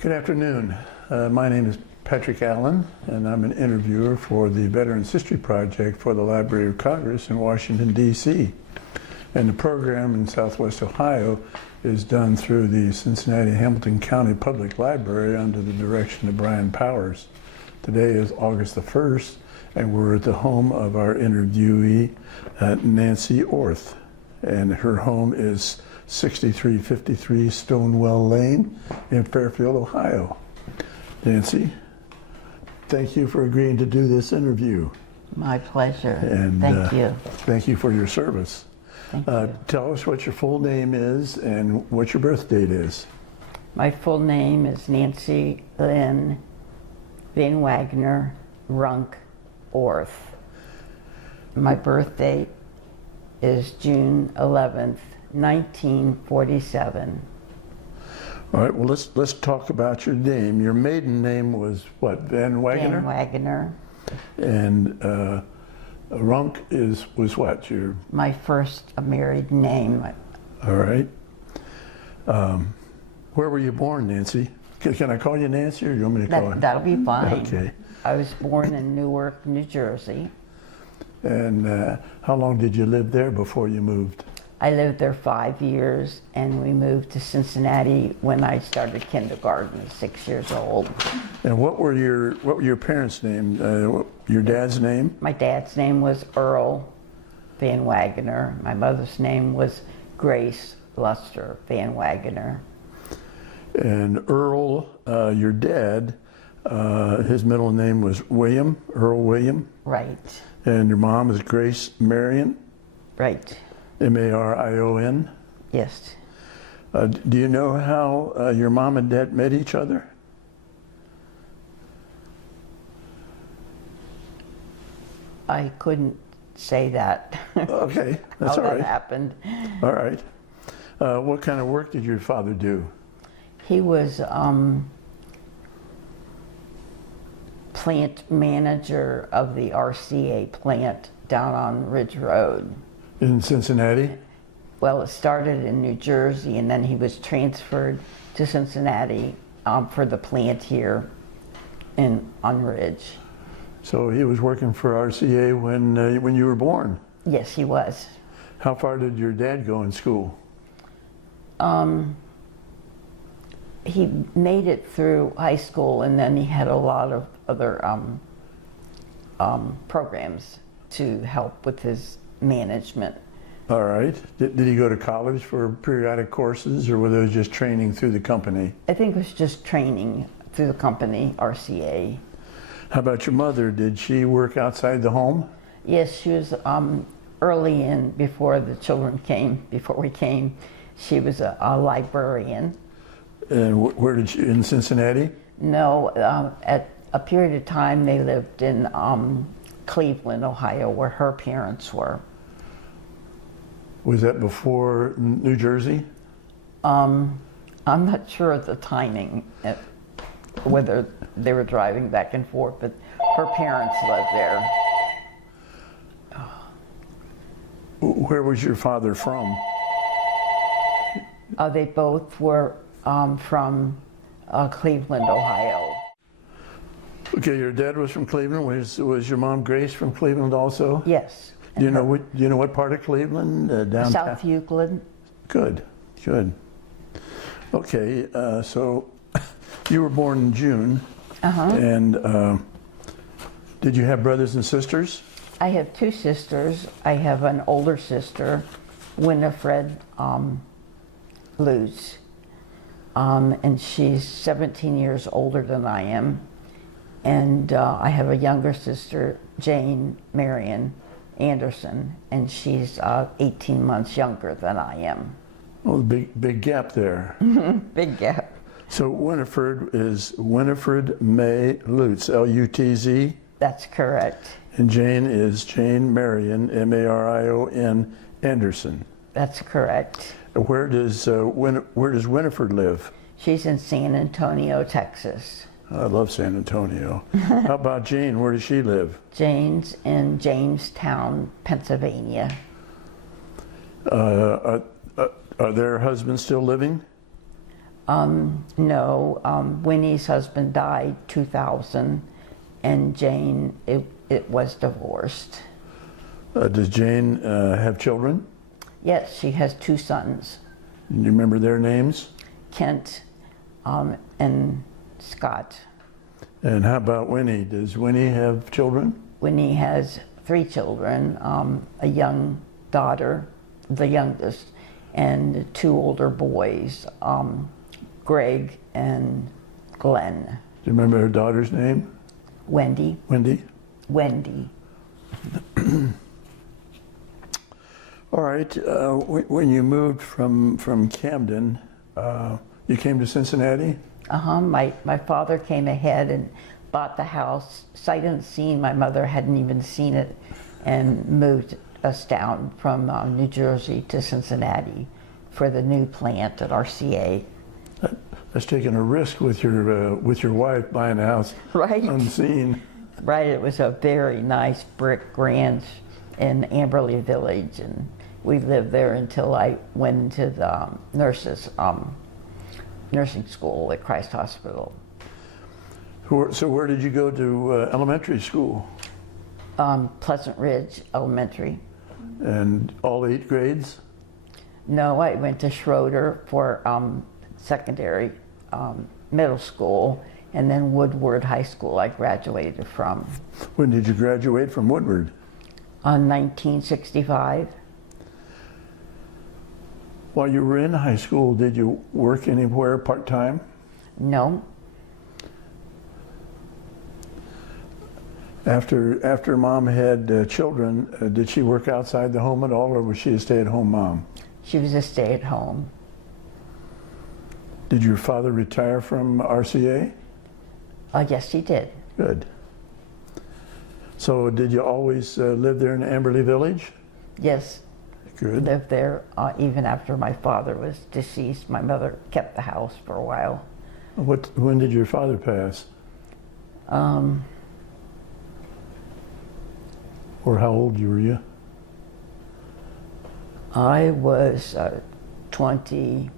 Good afternoon. My name is Patrick Allen, and I'm an interviewer for the Veterans History Project for the Library of Congress in Washington, D.C. And the program in Southwest Ohio is done through the Cincinnati-Hamilton County Public Library under the direction of Brian Powers. Today is August the 1st, and we're at the home of our interviewee, Nancy Orth. And her home is 6353 Stonewell Lane in Fairfield, Ohio. Nancy, thank you for agreeing to do this interview. My pleasure. And thank you. Thank you for your service. Thank you. Tell us what your full name is and what your birth date is. My full name is Nancy Lynn Van Wagoner Runk Orth. My birth date is June 11th, 1947. All right, well, let's talk about your name. Your maiden name was what, Van Wagoner? Van Wagoner. And Runk was what? My first married name. All right. Where were you born, Nancy? Can I call you Nancy, or you want me to call you? That'll be fine. Okay. I was born in Newark, New Jersey. And how long did you live there before you moved? I lived there 5 years, and we moved to Cincinnati when I started kindergarten, 6 years old. And what were your parents' names? Your dad's name? My dad's name was Earl Van Wagoner. My mother's name was Grace Luster Van Wagoner. And Earl, your dad, his middle name was William, Earl William. Right. And your mom is Grace Marion? Right. M-A-R-I-O-N? Yes. Do you know how your mom and dad met each other? I couldn't say that. Okay, that's how all right. that happened. All right. What kind of work did your father do? He was plant manager of the RCA plant down on Ridge Road. In Cincinnati? Well, it started in New Jersey, and then he was transferred to Cincinnati for the plant here on Ridge. So he was working for RCA when you were born? Yes, he was. How far did your dad go in school? He made it through high school, and then he had a lot of other programs to help with his management. All right. Did he go to college for periodic courses, or were those just training through the company? I think it was just training through the company, RCA. How about your mother? Did she work outside the home? Yes, she was early in, before the children came, before we came, she was a librarian. And where did she, in Cincinnati? No, at a period of time they lived in Cleveland, Ohio, where her parents were. Was that before New Jersey? I'm not sure of the timing, whether they were driving back and forth, but her parents lived there. Where was your father from? They both were from Cleveland, Ohio. Okay, your dad was from Cleveland. Was your mom Grace from Cleveland also? Yes. Do you know what part of Cleveland? Downtown? South Euclid. Good, good. Okay, so you were born in June. And did you have brothers and sisters? I have two sisters. I have an older sister, Winifred Lutz, and she's 17 years older than I am. And I have a younger sister, Jane Marion Anderson, and she's 18 months younger than I am. Oh, big gap there. Big gap. So Winifred is Winifred May Lutz, L-U-T-Z? That's correct. And Jane is Jane Marion, M-A-R-I-O-N, Anderson. That's correct. Where does Winifred live? She's in San Antonio, Texas. I love San Antonio. How about Jane? Where does she live? Jane's in Jamestown, Pennsylvania. Are their husbands still living? No, Winnie's husband died 2000, and Jane, it was divorced. Does Jane have children? Yes, she has 2 sons, Do you remember their names? Kent and Scott. And how about Winnie? Does Winnie have children? Winnie has 3 children, a young daughter, the youngest, and 2 older boys, Greg and Glenn. Do you remember her daughter's name? Wendy. Wendy? Wendy. All right. When you moved from Camden, you came to Cincinnati? My father came ahead and bought the house, sight unseen. My mother hadn't even seen it, and moved us down from New Jersey to Cincinnati for the new plant at RCA. That's taking a risk with your wife buying a house Right. unseen. Right, it was a very nice brick ranch in Amberley Village, and we lived there until I went into the nursing school at Christ Hospital. So where did you go to elementary school? Pleasant Ridge Elementary. And all 8 grades? No, I went to Schroeder for secondary, middle school, and then Woodward High School I graduated from. When did you graduate from Woodward? 1965. While you were in high school, did you work anywhere part-time? No. After Mom had children, did she work outside the home at all, or was she a stay-at-home mom? She was a stay-at-home. Did your father retire from RCA? Yes, he did. Good. So did you always live there in Amberley Village? Yes. Good. Lived there even after my father was deceased. My mother kept the house for a while. When did your father pass? Or how old were you? I was 23.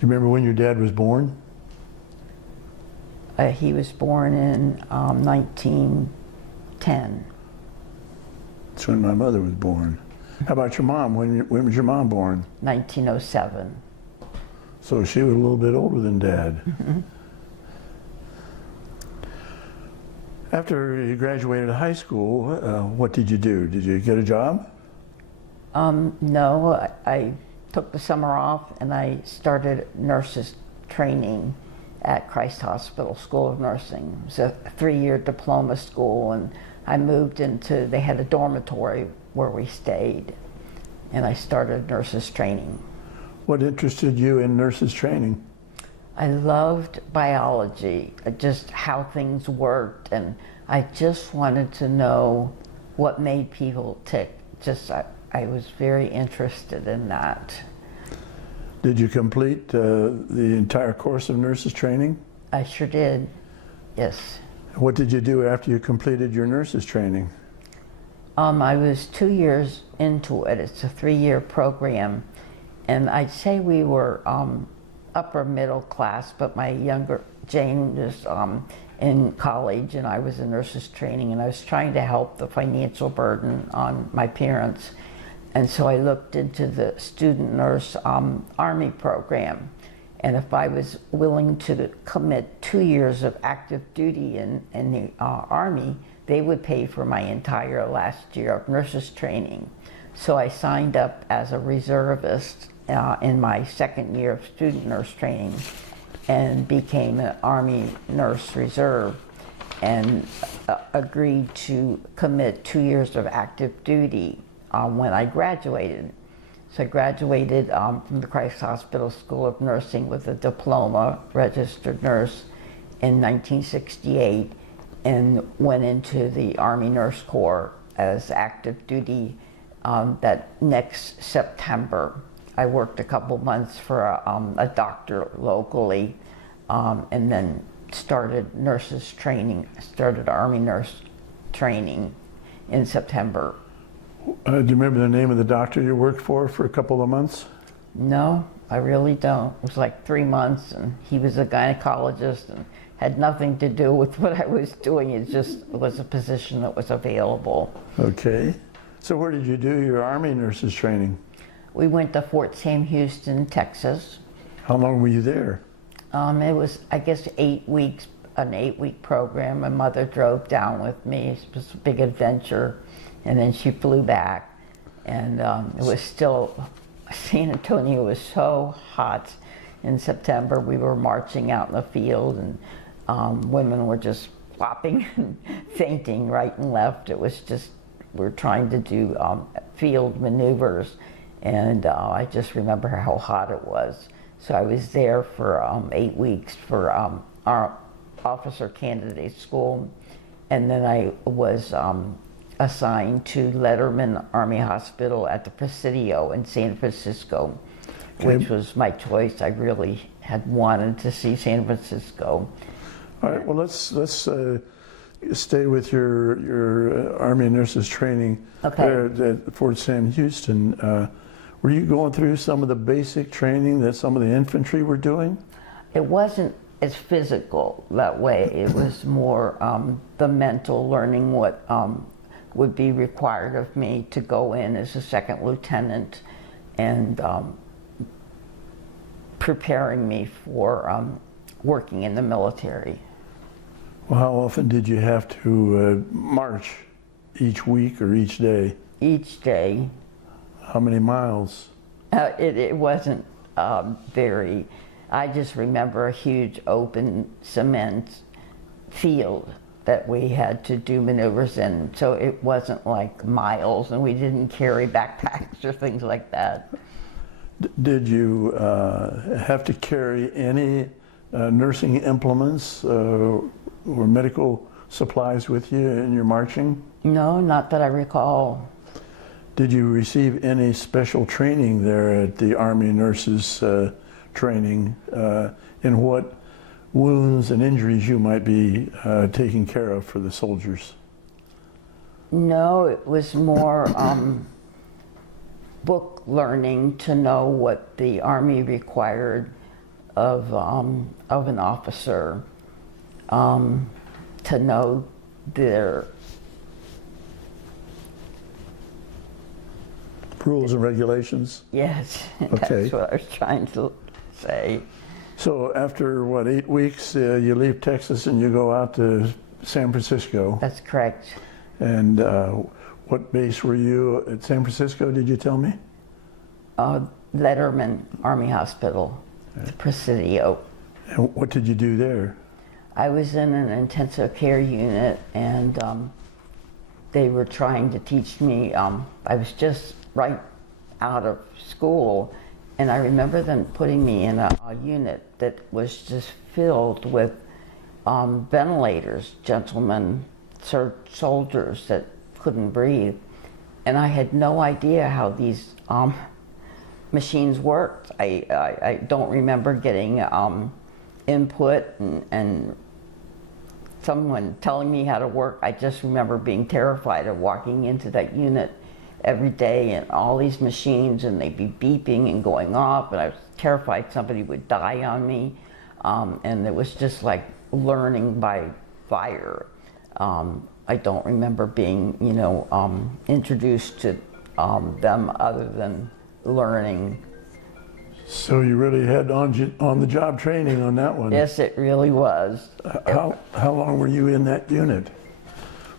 Do you remember when your dad was born? He was born in 1910. That's when my mother was born. How about your mom? When was your mom born? 1907. So she was a little bit older than Dad. After you graduated high school, what did you do? Did you get a job? No, I took the summer off and I started nurses training at Christ Hospital School of Nursing. It was a 3-year diploma school, and I moved into, they had a dormitory where we stayed, and I started nurses training. What interested you in nurses training? I loved biology, just how things worked, and I just wanted to know what made people tick. I was very interested in that. Did you complete the entire course of nurses training? I sure did, yes. What did you do after you completed your nurses training? I was 2 years into it. It's a 3-year program, and I'd say we were upper middle class, but my younger Jane was in college and I was in nurses training, and I was trying to help the financial burden on my parents. And so I looked into the student nurse Army program, and if I was willing to commit 2 years of active duty in the Army, they would pay for my entire last year of nurses training. So I signed up as a reservist in my 2nd year of student nurse training and became an Army nurse reserve, and agreed to commit 2 years of active duty when I graduated. So I graduated from the Christ Hospital School of Nursing with a diploma, registered nurse, in 1968, and went into the Army Nurse Corps as active duty that next September. I worked a couple months for a doctor locally, and then started nurses training, started Army nurse training in September. Do you remember the name of the doctor you worked for a couple of months? No, I really don't. It was like 3 months, and he was a gynecologist and had nothing to do with what I was doing. It just was a position that was available. Okay. So where did you do your Army nurses training? We went to Fort Sam Houston, Texas. How long were you there? It was, I guess, 8 weeks, an 8-week program. My mother drove down with me. It was a big adventure. And then she flew back. And it was still, San Antonio was so hot in September. We were marching out in the field, and women were just flopping and fainting right and left. It was just, we were trying to do field maneuvers. And I just remember how hot it was. So I was there for 8 weeks for our officer candidate school. And then I was assigned to Letterman Army Hospital at the Presidio in San Francisco, which was my choice. I really had wanted to see San Francisco. All right, well, let's stay with your Army nurses training there at Fort Sam Houston. Were you going through some of the basic training that some of the infantry were doing? It wasn't as physical that way. It was more the mental, learning what would be required of me to go in as a second lieutenant, and preparing me for working in the military. Well, how often did you have to march each week or each day? Each day. How many miles? It wasn't very, I just remember a huge open cement field that we had to do maneuvers in. So it wasn't like miles, and we didn't carry backpacks or things like that. Did you have to carry any nursing implements or medical supplies with you in your marching? No, not that I recall. Did you receive any special training there at the Army nurses training in what wounds and injuries you might be taking care of for the soldiers? No, it was more book learning to know what the Army required of an officer, to know their rules and regulations? Yes, Okay. that's what I was trying to say. So after, what, 8 weeks, you leave Texas and you go out to San Francisco. That's correct. And what base were you at San Francisco, did you tell me? Letterman Army Hospital, the Presidio. And what did you do there? I was in an intensive care unit, and they were trying to teach me, I was just right out of school, and I remember them putting me in a unit that was just filled with ventilators, gentlemen, soldiers that couldn't breathe. And I had no idea how these machines worked. I don't remember getting input and someone telling me how to work. I just remember being terrified of walking into that unit every day and all these machines, and they'd be beeping and going off, and I was terrified somebody would die on me. And it was just like learning by fire. I don't remember being, introduced to them other than learning. So you really had on-the-job training on that one. Yes, it really was. How long were you in that unit?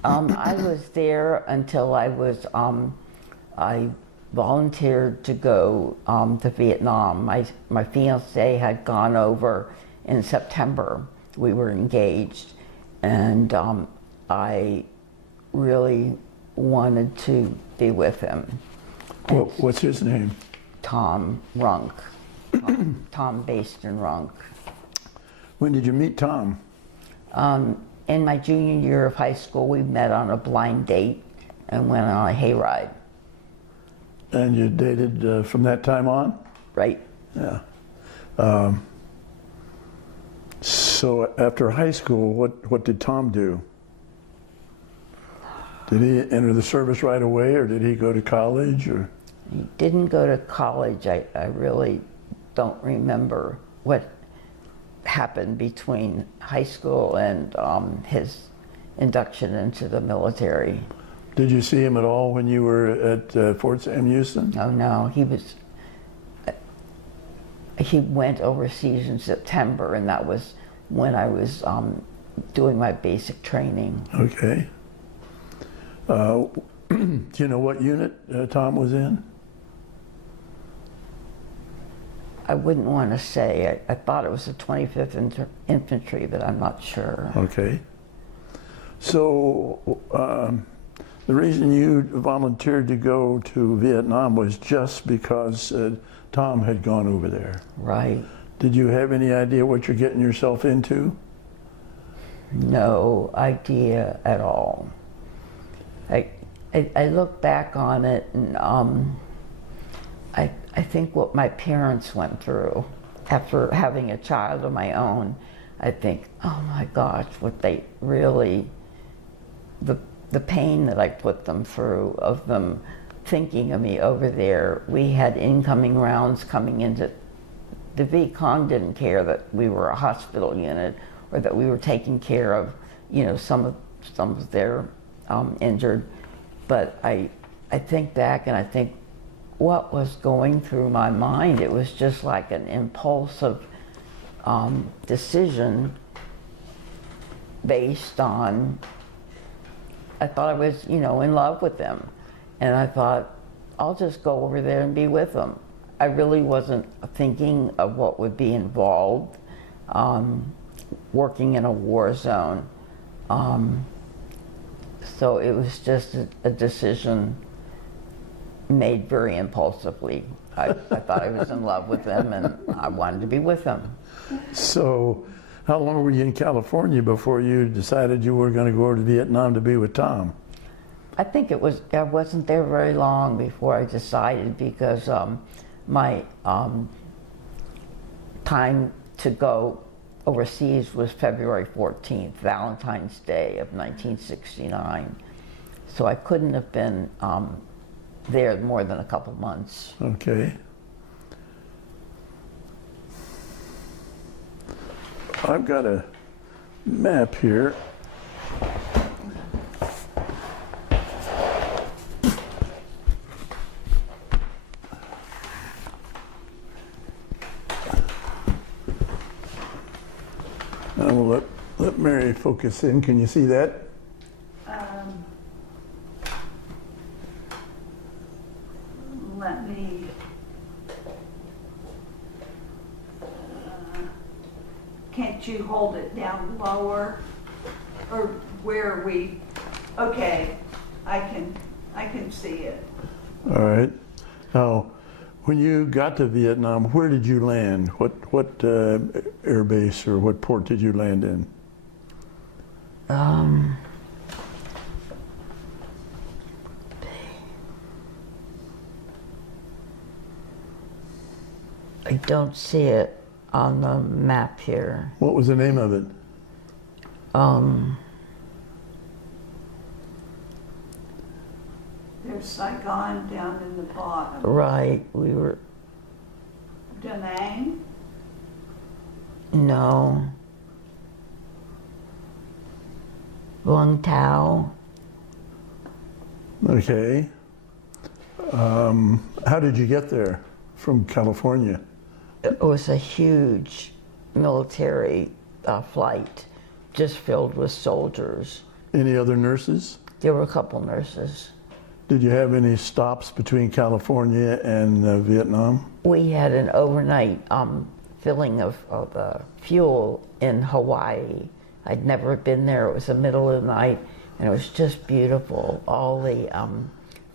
I was there until I volunteered to go to Vietnam. My fiance had gone over in September. We were engaged, and I really wanted to be with him. What's his name? Tom Runk. Tom based in Runk. When did you meet Tom? In my junior year of high school, we met on a blind date and went on a hayride. And you dated from that time on? Right. Yeah. So after high school, what did Tom do? Did he enter the service right away, or did he go to college? Or He didn't go to college. I really don't remember what happened between high school and his induction into the military. did you see him at all when you were at Fort Sam Houston? Oh no, he went overseas in September, and that was when I was doing my basic training. Okay. Do you know what unit Tom was in? I wouldn't want to say. I thought it was the 25th Infantry, but I'm not sure. Okay. So the reason you volunteered to go to Vietnam was just because Tom had gone over there. Right. Did you have any idea what you're getting yourself into? No idea at all. I look back on it, and I think what my parents went through after having a child of my own, I think, oh my gosh, what they really, the pain that I put them through of them thinking of me over there. We had incoming rounds coming into, the Viet Cong didn't care that we were a hospital unit or that we were taking care of, you know, some of their injured. But I think back and I think what was going through my mind, it was just like an impulsive decision based on, I thought I was, you know, in love with them. And I thought, I'll just go over there and be with them. I really wasn't thinking of what would be involved working in a war zone. So it was just a decision made very impulsively. I thought I was in love with them and I wanted to be with them. So how long were you in California before you decided you were going to go over to Vietnam to be with Tom? I think I wasn't there very long before I decided, because my time to go overseas was February 14th, Valentine's Day of 1969. So I couldn't have been there more than a couple months. Okay. I've got a map here. I will let Mary focus in. Can you see that? Let me, can't you hold it down lower? Or where are we? Okay, I can see it. All right. Now, when you got to Vietnam, where did you land? What air base or what port did you land in? I don't see it on the map here. What was the name of it? There's Saigon down in the bottom. Right, we were, Da Nang? no. Lung Tao. Okay. How did you get there from California? It was a huge military flight, just filled with soldiers. Any other nurses? There were a couple nurses. Did you have any stops between California and Vietnam? We had an overnight filling of fuel in Hawaii. I'd never been there. It was the middle of the night, and it was just beautiful. All the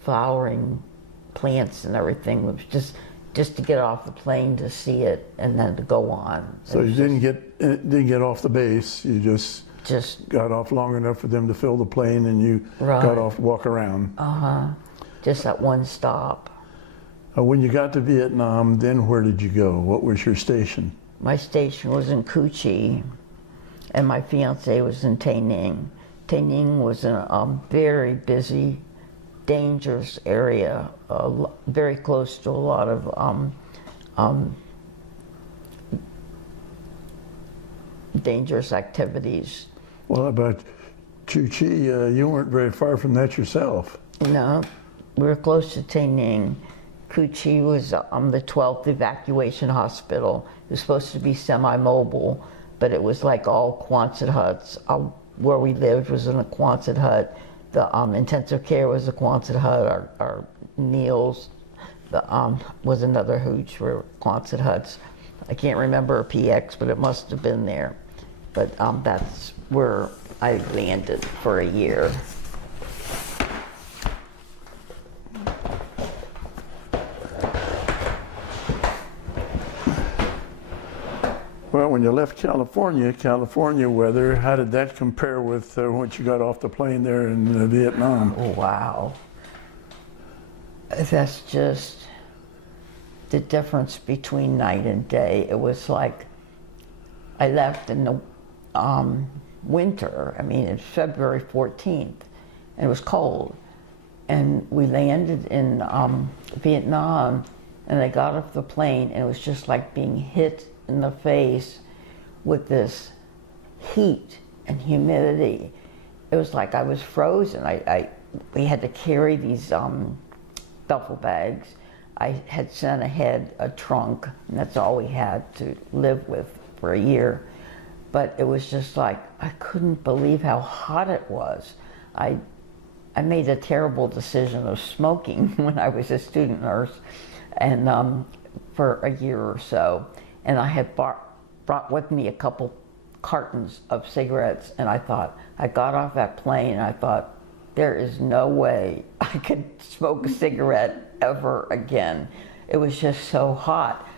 flowering plants and everything was just to get off the plane to see it and then to go on. So you didn't get off the base. You just got off long enough for them to fill the plane, and you got off, walk around. Just at one stop. When you got to Vietnam, then where did you go? What was your station? My station was in Cu Chi, and my fiance was in Tay Ninh. Taining was in a very busy, dangerous area, very close to a lot of dangerous activities. Well, about Cu Chi, you weren't very far from that yourself. No, we were close to Taining. Cu Chi was the 12th evacuation hospital. It was supposed to be semi-mobile, but it was like all Quonset huts. Where we lived was in a Quonset hut. The intensive care was a Quonset hut. Our meals was another hooch for Quonset huts. I can't remember a PX, but it must have been there. But that's where I landed for a year. Well, when you left California weather, how did that compare with what you got off the plane there in Vietnam? Oh, wow. That's just the difference between night and day. It was like I left in the winter. I mean, it's February 14th, and it was cold. And we landed in Vietnam, and I got off the plane, and it was just like being hit in the face with this heat and humidity. It was like I was frozen. We had to carry these duffel bags. I had sent ahead a trunk, and that's all we had to live with for a year. But it was just like, I couldn't believe how hot it was. I made a terrible decision of smoking when I was a student nurse, and for a year or so. And I had brought with me a couple cartons of cigarettes, and I got off that plane, and I thought, there is no way I could smoke a cigarette ever again. It was just so hot.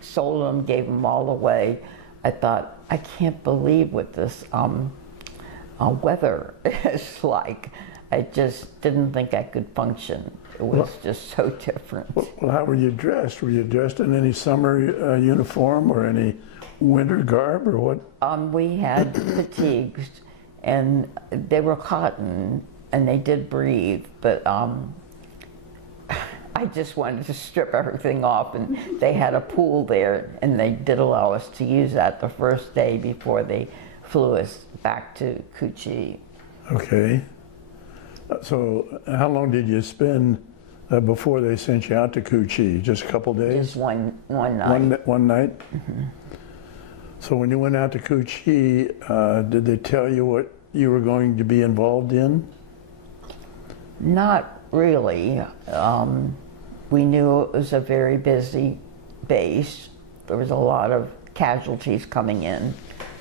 Sold them, gave them all away. I thought, I can't believe what this weather is like. I just didn't think I could function. It was just so different. Well, how were you dressed? Were you dressed in any summer uniform or any winter garb or what? We had fatigues, and they were cotton, and they did breathe, but I just wanted to strip everything off, and they had a pool there, and they did allow us to use that the first day before they flew us back to Cu Chi. Okay. So how long did you spend before they sent you out to Cu Chi? Just a couple days? Just one night. One night? Mm-hmm. So when you went out to Cu Chi, did they tell you what you were going to be involved in? Not really. We knew it was a very busy base. There was a lot of casualties coming in.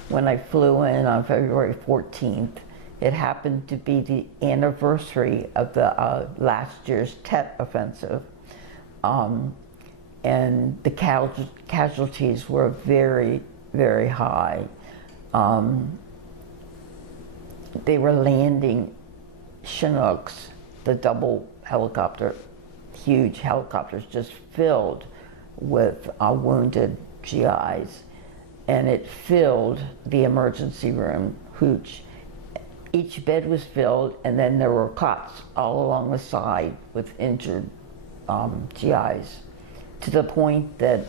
When I flew in on February 14th, it happened to be the anniversary of the last year's Tet offensive. And the casualties were very, very high. They were landing Chinooks, the double helicopter, huge helicopters, just filled with wounded GIs. And it filled the emergency room, hooch. Each bed was filled, and then there were cots all along the side with injured GIs, to the point that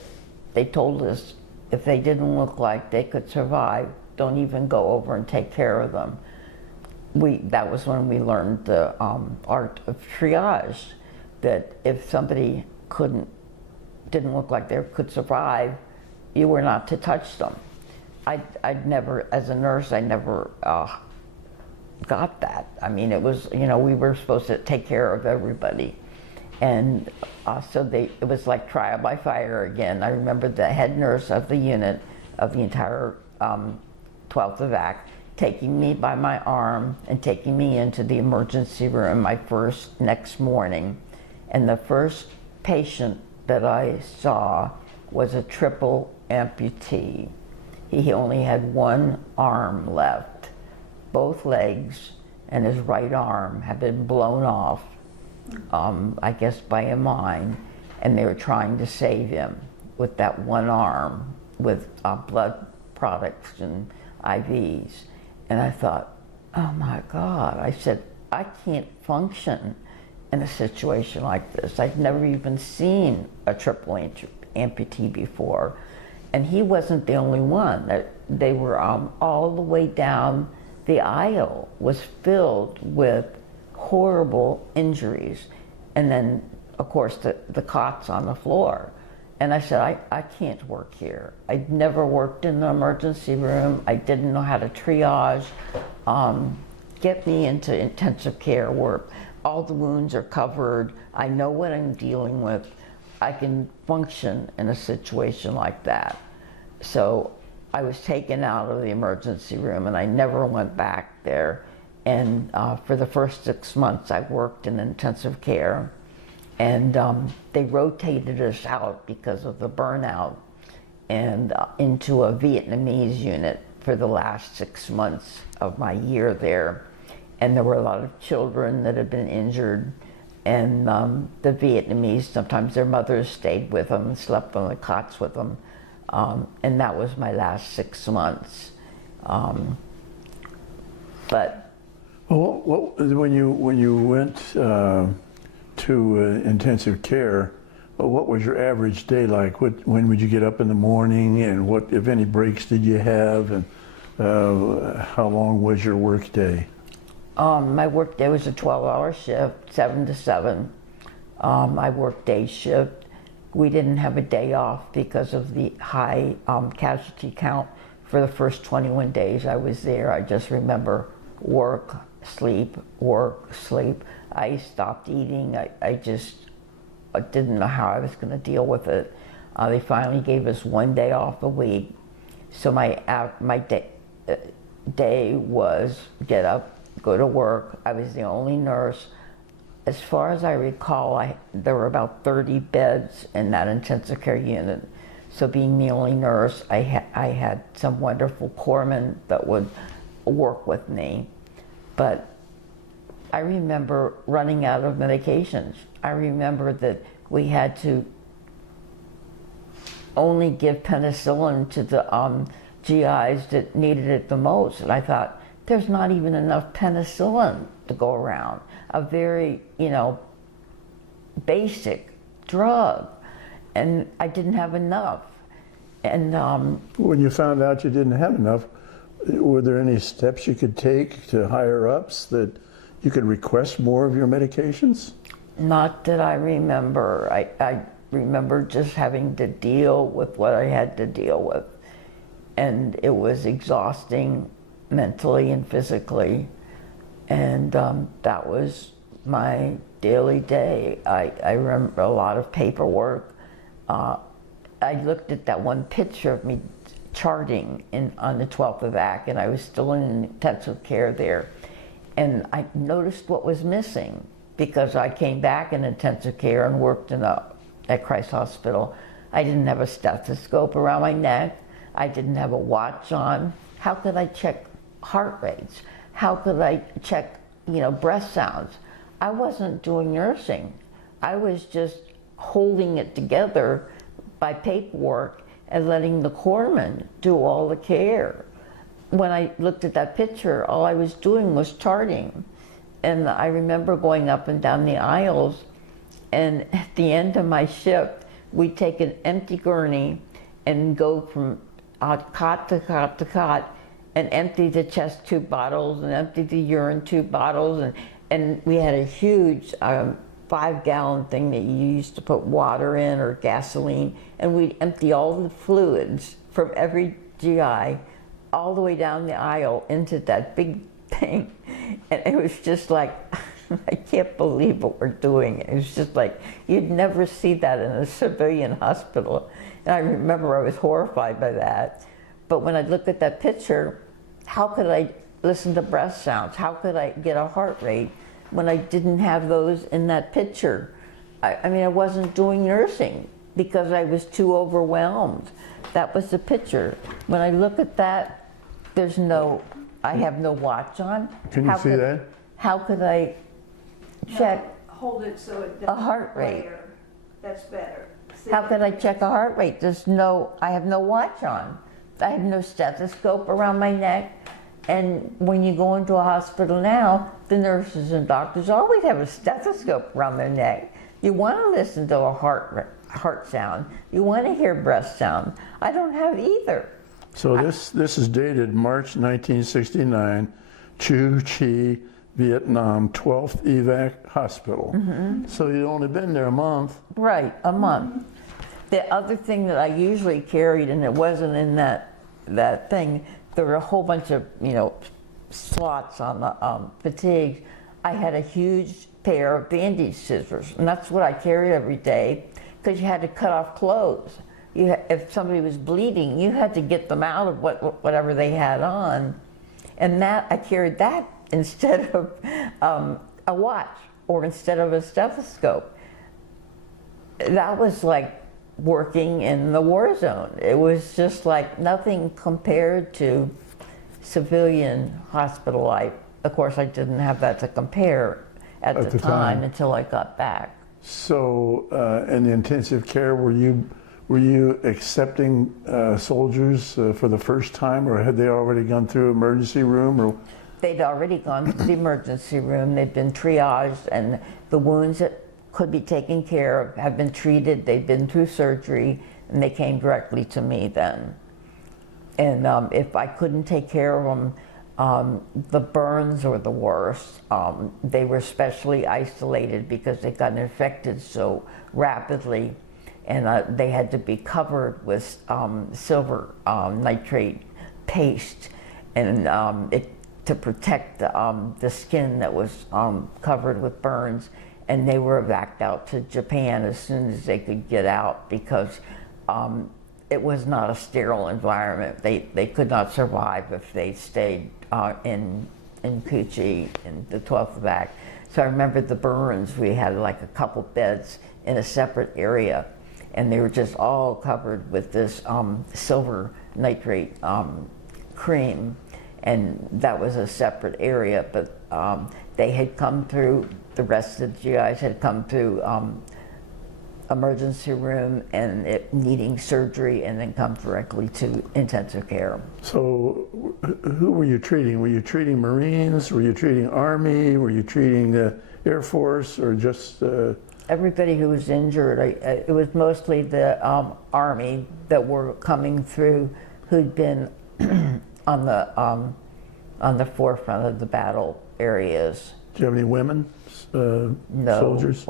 they told us if they didn't look like they could survive, don't even go over and take care of them. That was when we learned the art of triage, that if somebody didn't look like they could survive, you were not to touch them. I'd never, as a nurse, I never got that. I mean, it was, we were supposed to take care of everybody. And so it was like trial by fire again. I remember the head nurse of the unit of the entire 12th evac taking me by my arm and taking me into the emergency room next morning. And the first patient that I saw was a triple amputee. He only had one arm left. Both legs and his right arm had been blown off, I guess by a mine, and they were trying to save him with that one arm with blood products and IVs. And I thought, oh my God. I said, I can't function in a situation like this. I'd never even seen a triple amputee before. And he wasn't the only one. They were all the way down the aisle was filled with horrible injuries. And then, of course, the cots on the floor. And I said, I can't work here. I'd never worked in the emergency room. I didn't know how to triage. Get me into intensive care where all the wounds are covered. I know what I'm dealing with. I can function in a situation like that. So I was taken out of the emergency room and I never went back there. And for the first 6 months I worked in intensive care. And they rotated us out because of the burnout and into a Vietnamese unit for the last 6 months of my year there. And there were a lot of children that had been injured, and the Vietnamese, sometimes their mothers stayed with them and slept on the cots with them. And that was my last 6 months. But Well, when you went to intensive care, what was your average day like? When would you get up in the morning, and what, if any, breaks did you have, and how long was your work day? my work day was a 12-hour shift, 7 to 7. I worked day shift. We didn't have a day off because of the high casualty count for the first 21 days I was there. I just remember work, sleep, work, sleep. I stopped eating. I just didn't know how I was going to deal with it. They finally gave us 1 day off a week. So my day was get up, go to work. I was the only nurse. As far as I recall, there were about 30 beds in that intensive care unit. So being the only nurse, I had some wonderful corpsmen that would work with me. But I remember running out of medications. I remember that we had to only give penicillin to the GIs that needed it the most. And I thought, there's not even enough penicillin to go around. A very, basic drug. And I didn't have enough. And when you found out you didn't have enough, were there any steps you could take to higher ups that you could request more of your medications? Not that I remember. I remember just having to deal with what I had to deal with. And it was exhausting mentally and physically. And that was my daily day. I remember a lot of paperwork. I looked at that one picture of me charting on the 12th of ACT, and I was still in intensive care there. And I noticed what was missing because I came back in intensive care and worked at Christ Hospital. I didn't have a stethoscope around my neck. I didn't have a watch on. How could I check heart rates? How could I check, breath sounds? I wasn't doing nursing. I was just holding it together by paperwork and letting the corpsmen do all the care. When I looked at that picture, all I was doing was charting. And I remember going up and down the aisles, and at the end of my shift, we'd take an empty gurney and go from cot to cot to cot and empty the chest tube bottles and empty the urine tube bottles. And we had a huge 5-gallon thing that you used to put water in or gasoline, and we'd empty all the fluids from every GI all the way down the aisle into that big thing. And it was just like, I can't believe what we're doing. It was just like, you'd never see that in a civilian hospital. And I remember I was horrified by that. But when I looked at that picture, how could I listen to breath sounds? How could I get a heart rate when I didn't have those in that picture? I mean, I wasn't doing nursing because I was too overwhelmed. That was the picture. When I look at that, I have no watch on. Can you see that? How could I check Hold it so it doesn't a heart rate? flare. That's better. See? How could I check a heart rate? I have no watch on. I have no stethoscope around my neck. And when you go into a hospital now, the nurses and doctors always have a stethoscope around their neck. You want to listen to a heart sound. You want to hear breath sound. I don't have either. So this is dated March 1969, Chu Chi, Vietnam, 12th Evac Hospital. So you'd only been there a month. Right, a month. The other thing that I usually carried, and it wasn't in that thing, there were a whole bunch of, slots on the fatigues. I had a huge pair of bandage scissors, and that's what I carried every day, because you had to cut off clothes. If somebody was bleeding, you had to get them out of whatever they had on, and that I carried that instead of a watch or instead of a stethoscope. That was like working in the war zone. It was just like nothing compared to civilian hospital life. Of course, I didn't have that to compare at the time until I got back. So in the intensive care, were you accepting soldiers for the first time, or had they already gone through emergency room? Or they'd already gone to the emergency room. They'd been triaged, and the wounds that could be taken care of have been treated. They'd been through surgery, and they came directly to me then. And if I couldn't take care of them, the burns were the worst. They were specially isolated because they got infected so rapidly, and they had to be covered with silver nitrate paste, and to protect the skin that was covered with burns. And they were evacuated out to Japan as soon as they could get out, because it was not a sterile environment. They could not survive if they stayed in Cu Chi in the 12th Vac. So I remember the burns. We had like a couple beds in a separate area, and they were just all covered with this silver nitrate cream, and that was a separate area. But they had come through. The rest of the GIs had come through emergency room and needing surgery, and then come directly to intensive care. So who were you treating? Were you treating Marines? Were you treating Army? Were you treating the Air Force, or just? Everybody who was injured. It was mostly the Army that were coming through, who'd been on the forefront of the battle areas. Do you have any women soldiers?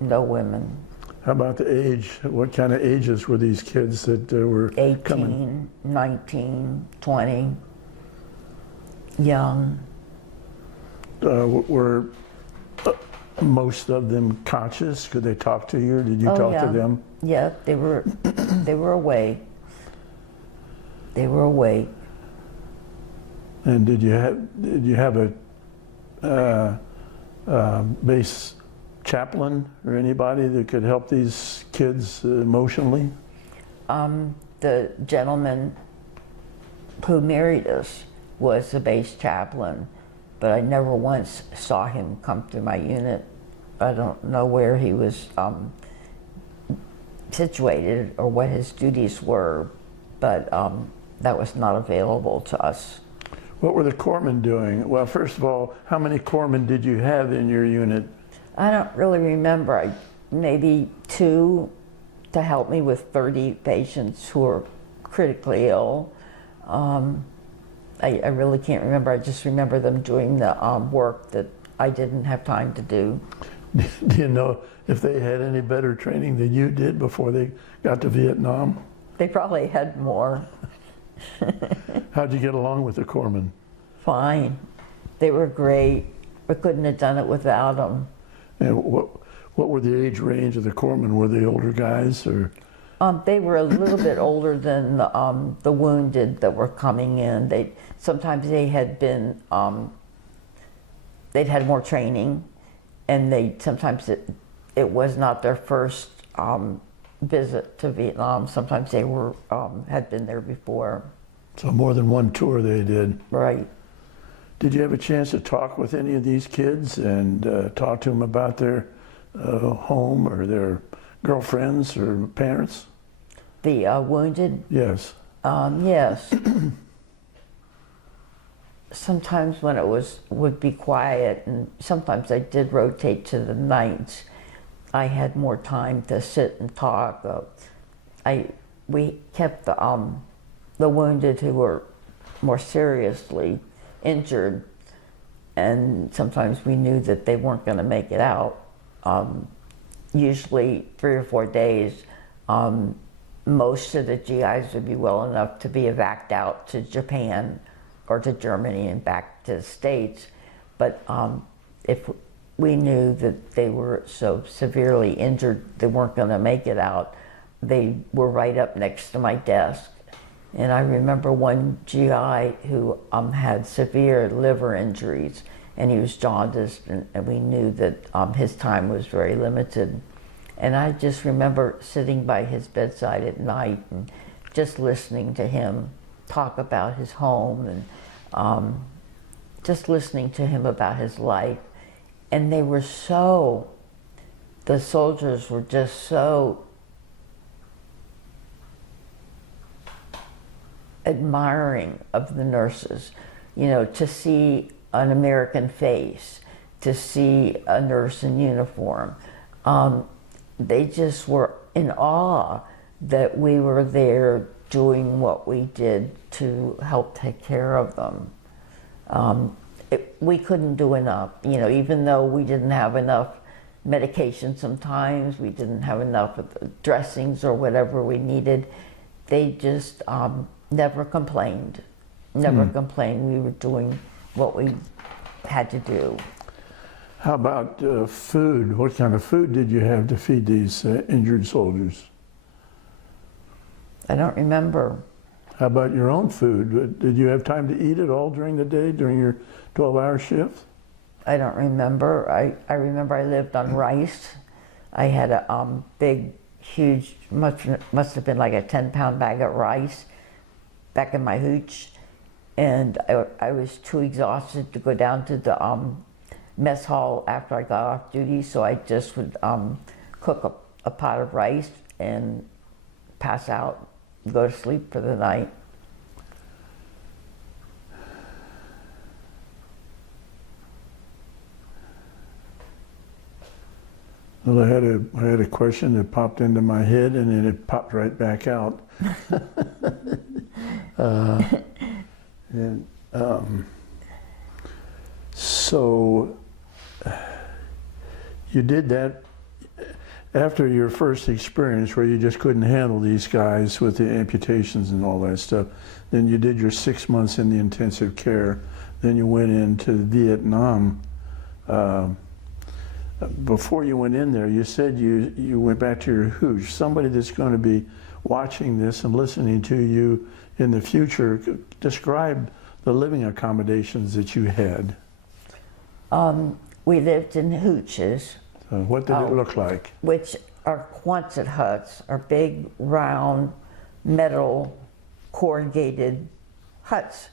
No women. How about the age? What kind of ages were these kids that were 18, coming? 19, 20, young. Were most of them conscious? Could they talk to you, or did you talk to them? Yeah, they were awake. They were awake. And did you have a base chaplain or anybody that could help these kids emotionally? The gentleman who married us was the base chaplain, but I never once saw him come through my unit. I don't know where he was situated or what his duties were, but that was not available to us. What were the corpsmen doing? Well, first of all, how many corpsmen did you have in your unit? I don't really remember. Maybe 2 to help me with 30 patients who are critically ill. I really can't remember. I just remember them doing the work that I didn't have time to do. Do you know if they had any better training than you did before they got to Vietnam? They probably had more. How'd you get along with the corpsmen? Fine. They were great. We couldn't have done it without them. And what were the age range of the corpsmen? Were they older guys, or? They were a little bit older than the wounded that were coming in. Sometimes they had been, they'd had more training, and sometimes it was not their first visit to Vietnam. Sometimes they had been there before. So more than one tour they did. Right. Did you have a chance to talk with any of these kids and talk to them about their home or their girlfriends or parents? The wounded? Yes. Yes. sometimes when it would be quiet, and sometimes I did rotate to the nights, I had more time to sit and talk. We kept the wounded who were more seriously injured, and sometimes we knew that they weren't going to make it out. Usually 3 or 4 days. Most of the GIs would be well enough to be evac out to Japan or to Germany and back to the States. But if we knew that they were so severely injured they weren't going to make it out, they were right up next to my desk. And I remember one GI who had severe liver injuries, and he was jaundiced, and we knew that his time was very limited. And I just remember sitting by his bedside at night and just listening to him talk about his home, and just listening to him about his life. And they were so, the soldiers were just so admiring of the nurses, you know, to see an American face, to see a nurse in uniform. They just were in awe that we were there doing what we did to help take care of them. We couldn't do enough, you know, even though we didn't have enough medication sometimes, we didn't have enough of the dressings or whatever we needed. They just never complained, never complained. We were doing what we had to do. How about food? What kind of food did you have to feed these injured soldiers? I don't remember. How about your own food? Did you have time to eat it all during the day, during your 12-hour shift? I don't remember. I remember I lived on rice. I had a big, huge, must have been like a 10-pound bag of rice back in my hooch. And I was too exhausted to go down to the mess hall after I got off duty, so I just would cook a pot of rice and pass out, go to sleep for the night. Well, I had a question that popped into my head and then it popped right back out. So you did that after your first experience where you just couldn't handle these guys with the amputations and all that stuff. Then you did your 6 months in the intensive care. Then you went into Vietnam. Before you went in there, you said you went back to your hooch. Somebody that's going to be watching this and listening to you in the future, describe the living accommodations that you had. We lived in hooches. What did it look like? Which are Quonset huts, are big, round, metal, corrugated huts.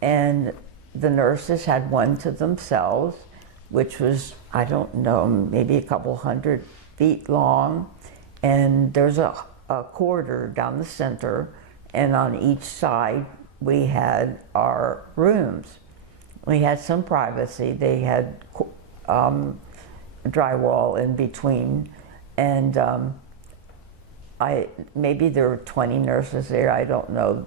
And the nurses had one to themselves, which was, I don't know, maybe a couple 100 feet long. And there's a corridor down the center, and on each side we had our rooms. We had some privacy. They had drywall in between, and maybe there were 20 nurses there. I don't know.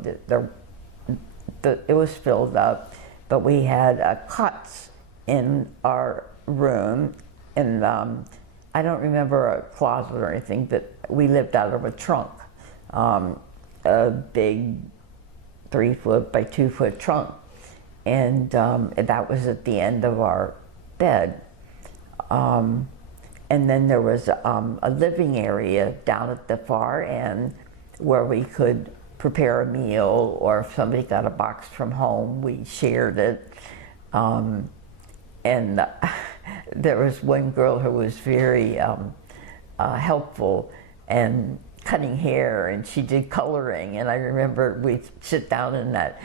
It was filled up, but we had cots in our room, and I don't remember a closet or anything, but we lived out of a trunk, a big 3-foot by 2-foot trunk, and that was at the end of our bed. And then there was a living area down at the far end where we could prepare a meal, or if somebody got a box from home, we shared it. And there was one girl who was very helpful and cutting hair, and she did coloring. And I remember we'd sit down in that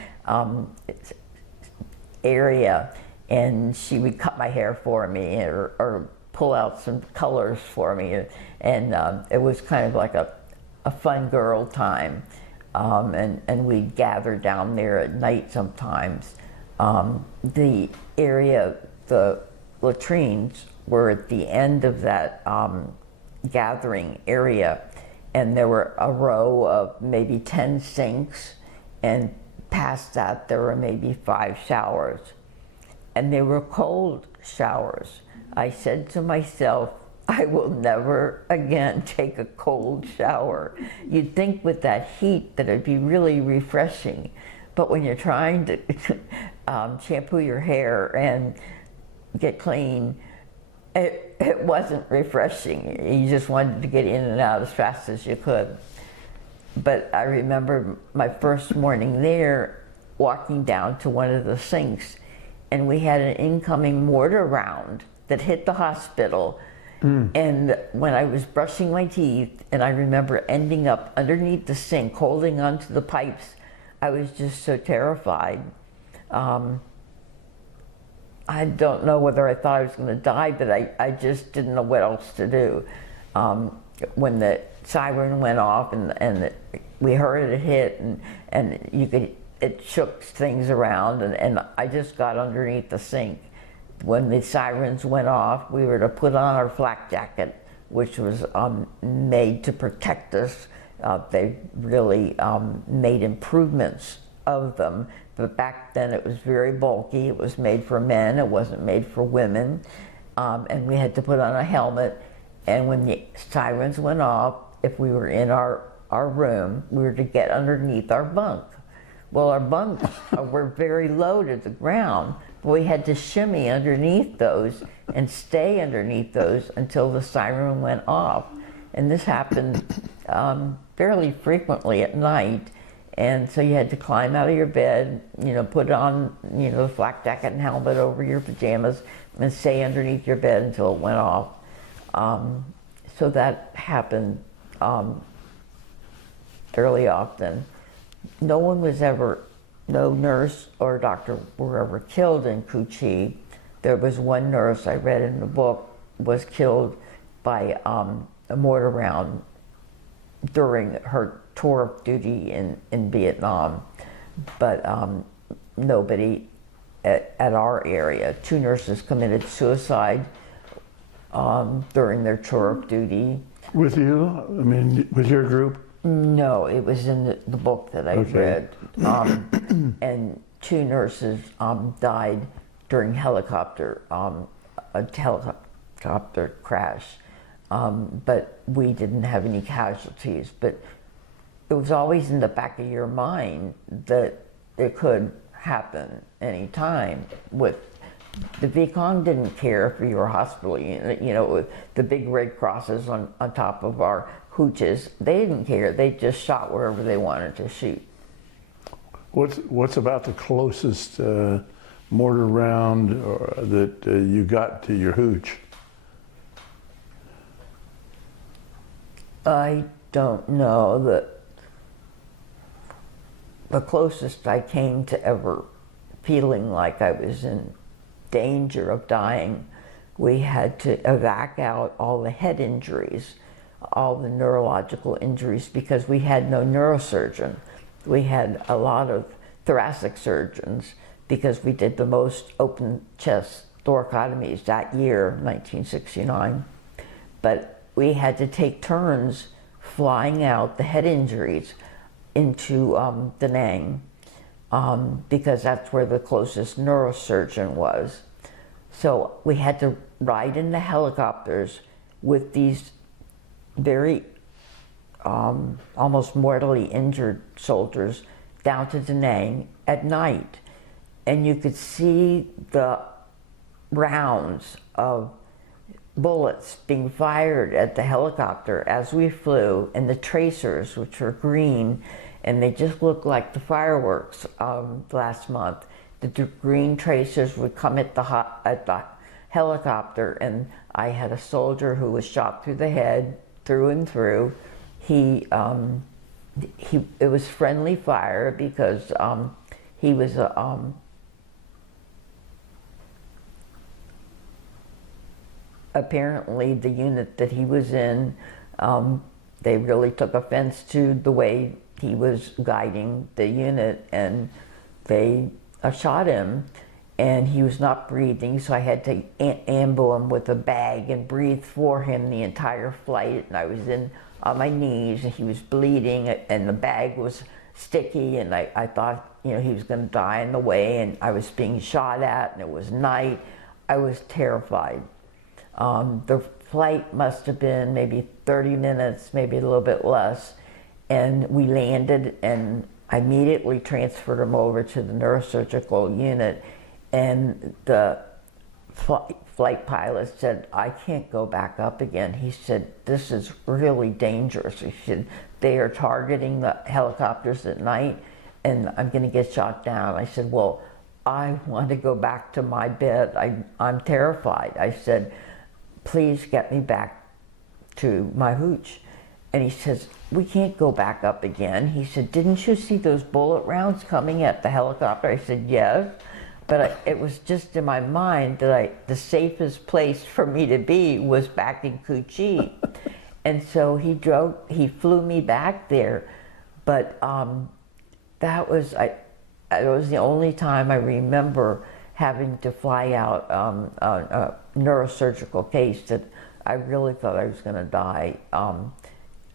area, and she would cut my hair for me, or pull out some colors for me. And it was kind of like a fun girl time. And we'd gather down there at night sometimes. The area, the latrines were at the end of that gathering area, and there were a row of maybe 10 sinks, and past that there were maybe 5 showers, and they were cold showers. I said to myself, I will never again take a cold shower. You'd think with that heat that it'd be really refreshing, but when you're trying to shampoo your hair and get clean, it wasn't refreshing. You just wanted to get in and out as fast as you could. But I remember my first morning there, walking down to one of the sinks, and we had an incoming mortar round that hit the hospital. And when I was brushing my teeth, and I remember ending up underneath the sink, holding onto the pipes, I was just so terrified. I don't know whether I thought I was going to die, but I just didn't know what else to do. When the siren went off and we heard it hit, and it shook things around, and I just got underneath the sink. When the sirens went off, we were to put on our flak jacket, which was made to protect us. They really made improvements of them, but back then it was very bulky. It was made for men, it wasn't made for women, and we had to put on a helmet. And when the sirens went off, if we were in our room, we were to get underneath our bunk. Well, our bunks were very low to the ground, but we had to shimmy underneath those and stay underneath those until the siren went off. And this happened fairly frequently at night. And so you had to climb out of your bed, put on, the flak jacket and helmet over your pajamas and stay underneath your bed until it went off. So that happened fairly often. No nurse or doctor were ever killed in Cu Chi. There was one nurse I read in the book was killed by a mortar round during her tour of duty in Vietnam, but nobody at our area. 2 nurses committed suicide during their tour of duty. With you? I mean, with your group? No, it was in the book that I read. And 2 nurses died during a helicopter crash. But we didn't have any casualties. But it was always in the back of your mind that it could happen any time. With the Vietcong didn't care if you were hospital, with the big red crosses on top of our hooches. They didn't care. They just shot wherever they wanted to shoot. What's about the closest mortar round that you got to your hooch? I don't know. The closest I came to ever feeling like I was in danger of dying, we had to evac out all the head injuries, all the neurological injuries, because we had no neurosurgeon. We had a lot of thoracic surgeons because we did the most open chest thoracotomies that year, 1969. But we had to take turns flying out the head injuries into Da Nang because that's where the closest neurosurgeon was. So we had to ride in the helicopters with these very almost mortally injured soldiers down to Da Nang at night. And you could see the rounds of bullets being fired at the helicopter as we flew, and the tracers, which were green, and they just looked like the fireworks last month. The green tracers would come at the helicopter, and I had a soldier who was shot through the head, through and through. It was friendly fire because he was apparently the unit that he was in, they really took offense to the way he was guiding the unit, and they I shot him, and he was not breathing, so I had to amble him with a bag and breathe for him the entire flight. And I was on my knees, and he was bleeding, and the bag was sticky, and I thought, you know, he was going to die on the way, and I was being shot at, and it was night. I was terrified. The flight must have been maybe 30 minutes, maybe a little bit less, and we landed, and I immediately transferred him over to the neurosurgical unit, and the flight pilot said, I can't go back up again. He said, this is really dangerous. He said, they are targeting the helicopters at night, and I'm going to get shot down. I said, well, I want to go back to my bed. I'm terrified. I said, please get me back to my hooch. And he says, we can't go back up again. He said, didn't you see those bullet rounds coming at the helicopter? I said, yes. But it was just in my mind that the safest place for me to be was back in Coochie. And so he flew me back there. But that was the only time I remember having to fly out a neurosurgical case that I really thought I was going to die.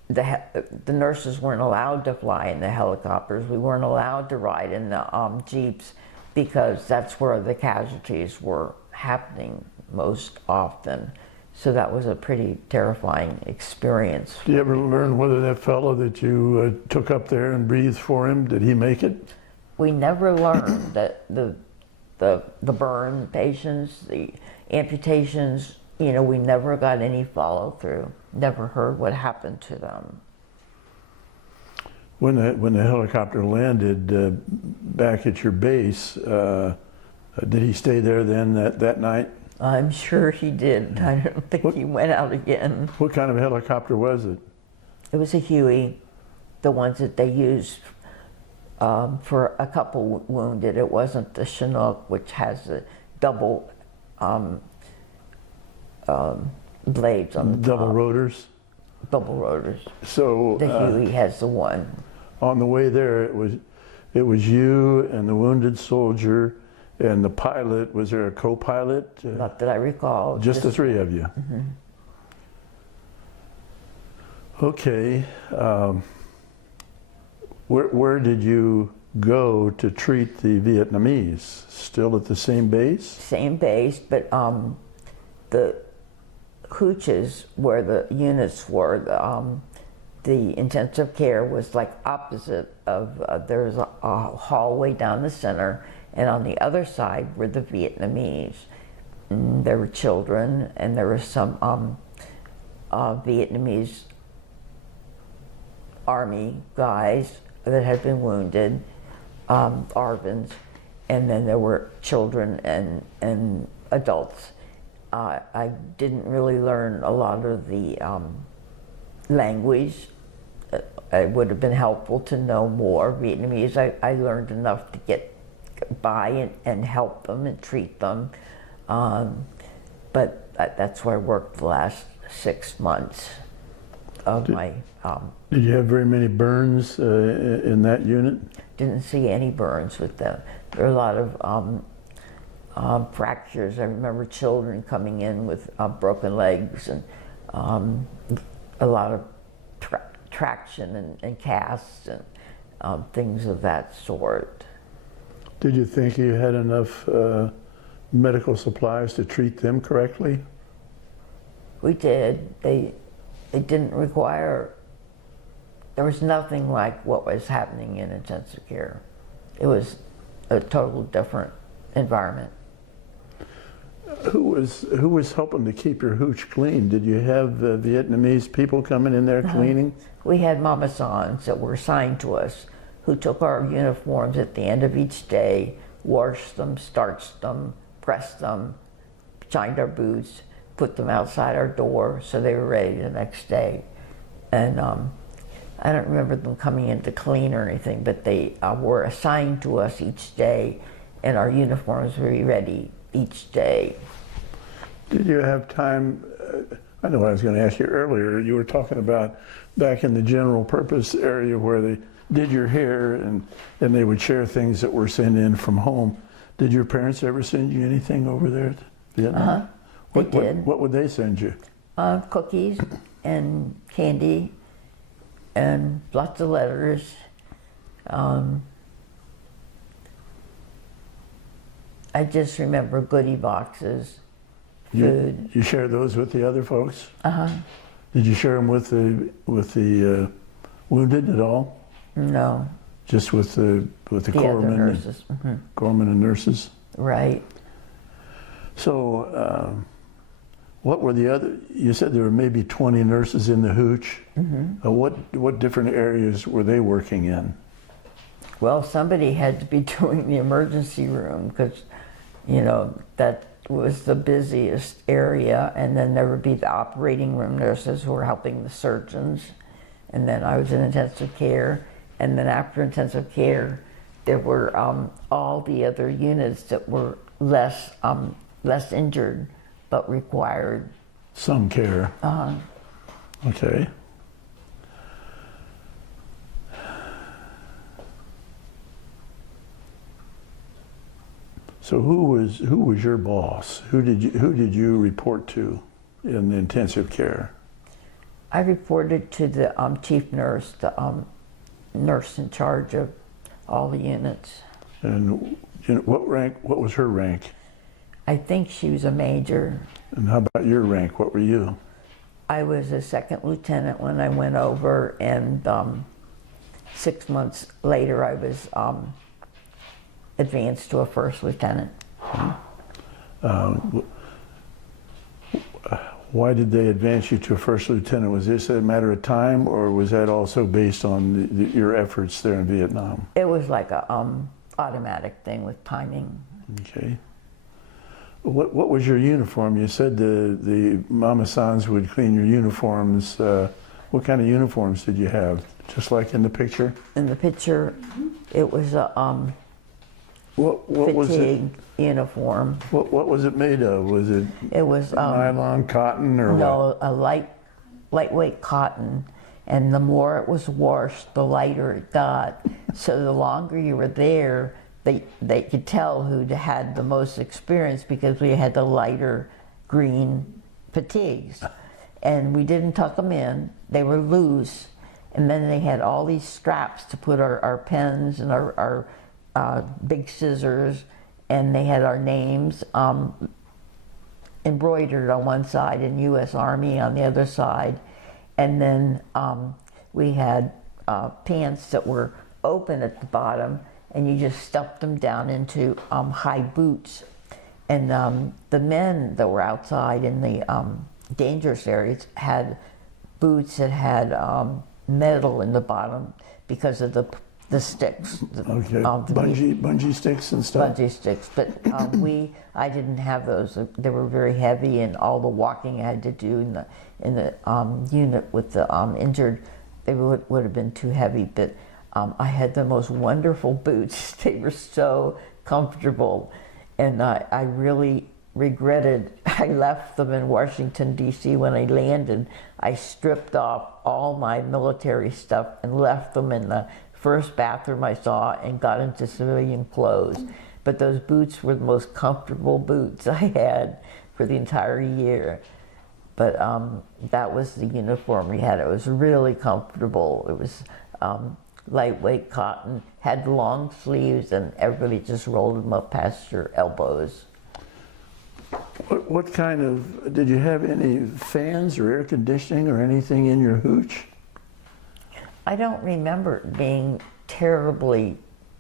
The nurses weren't allowed to fly in the helicopters. We weren't allowed to ride in the jeeps, because that's where the casualties were happening most often. So that was a pretty terrifying experience. Do you ever learn whether that fellow that you took up there and breathed for him, did he make it? We never learned that the burn patients, the amputations, you know, we never got any follow through. Never heard what happened to them. When the helicopter landed back at your base, did he stay there then that night? I'm sure he did. I don't think he went out again. What kind of helicopter was it? It was a Huey, the ones that they used for a couple wounded. It wasn't the Chinook, which has the double blades on the Double top. rotors? Double rotors. So The Huey has the one. on the way there, it was you and the wounded soldier and the pilot. Was there a co-pilot? Not that I recall. Just the three of you. Mm-hmm. Okay. Where did you go to treat the Vietnamese? Still at the same base? Same base, but the hooches where the units were, the intensive care was like opposite of, there's a hallway down the center, and on the other side were the Vietnamese. There were children, and there were some Vietnamese army guys that had been wounded, ARVNs, and then there were children and adults. I didn't really learn a lot of the language. It would have been helpful to know more Vietnamese. I learned enough to get by and help them and treat them. But that's where I worked the last 6 months of my... Did you have very many burns in that unit? Didn't see any burns with them. There were a lot of fractures. I remember children coming in with broken legs, and a lot of traction and casts and things of that sort. Did you think you had enough medical supplies to treat them correctly? We did. They didn't require, there was nothing like what was happening in intensive care. It was a total different environment. Who was helping to keep your hooch clean? Did you have Vietnamese people coming in there cleaning? We had mama sans that were assigned to us, who took our uniforms at the end of each day, washed them, starched them, pressed them, shined our boots, put them outside our door so they were ready the next day. And I don't remember them coming in to clean or anything, but they were assigned to us each day, and our uniforms were ready each day. Did you have time? I know what I was going to ask you earlier. You were talking about back in the general purpose area where did your hair, and they would share things that were sent in from home. Did your parents ever send you anything over there to Vietnam? They did. What would they send you? Cookies and candy and lots of letters. I just remember goodie boxes, food. You share those with the other folks? Uh-huh. Did you share them with the wounded at all? No. Just with the The other corpsmen, nurses. corpsmen and nurses? Right. So, what were the other? You said there were maybe 20 nurses in the hooch. What different areas were they working in? Well, somebody had to be doing the emergency room because, you know, that was the busiest area. And then there would be the operating room nurses who were helping the surgeons. And then I was in intensive care. And then after intensive care, there were all the other units that were less injured, but required Some care. Okay. So who was your boss? Who did you report to in the intensive care? I reported to the chief nurse, the nurse in charge of all the units. And what was her rank? I think she was a major. And how about your rank? What were you? I was a second lieutenant when I went over, and 6 months later I was advanced to a first lieutenant. Why did they advance you to a first lieutenant? Was this a matter of time, or was that also based on your efforts there in Vietnam? It was like a automatic thing with timing. Okay. What was your uniform? You said the Mama Sans would clean your uniforms. What kind of uniforms did you have? Just like in the picture? In the picture, it was a What was it? fatigue uniform. What was it made of? Was it It was nylon, cotton, or what? no, a lightweight cotton, and the more it was washed, the lighter it got. So the longer you were there, they could tell who had the most experience because we had the lighter green fatigues, and we didn't tuck them in; they were loose, and then they had all these straps to put our pens and our big scissors, and they had our names embroidered on one side and U.S. Army on the other side. And then we had pants that were open at the bottom, and you just stuffed them down into high boots. And the men that were outside in the dangerous areas had boots that had metal in the bottom because of the sticks. Okay, bungee sticks and stuff? Bungee sticks, but I didn't have those. They were very heavy, and all the walking I had to do in the unit with the injured, they would have been too heavy. But I had the most wonderful boots. They were so comfortable, and I really regretted I left them in Washington, D.C. when I landed. I stripped off all my military stuff and left them in the first bathroom I saw and got into civilian clothes. But those boots were the most comfortable boots I had for the entire year. But that was the uniform we had. It was really comfortable. It was lightweight cotton, had long sleeves, and everybody just rolled them up past your elbows. What kind of, did you have any fans or air conditioning or anything in your hooch? I don't remember it being terribly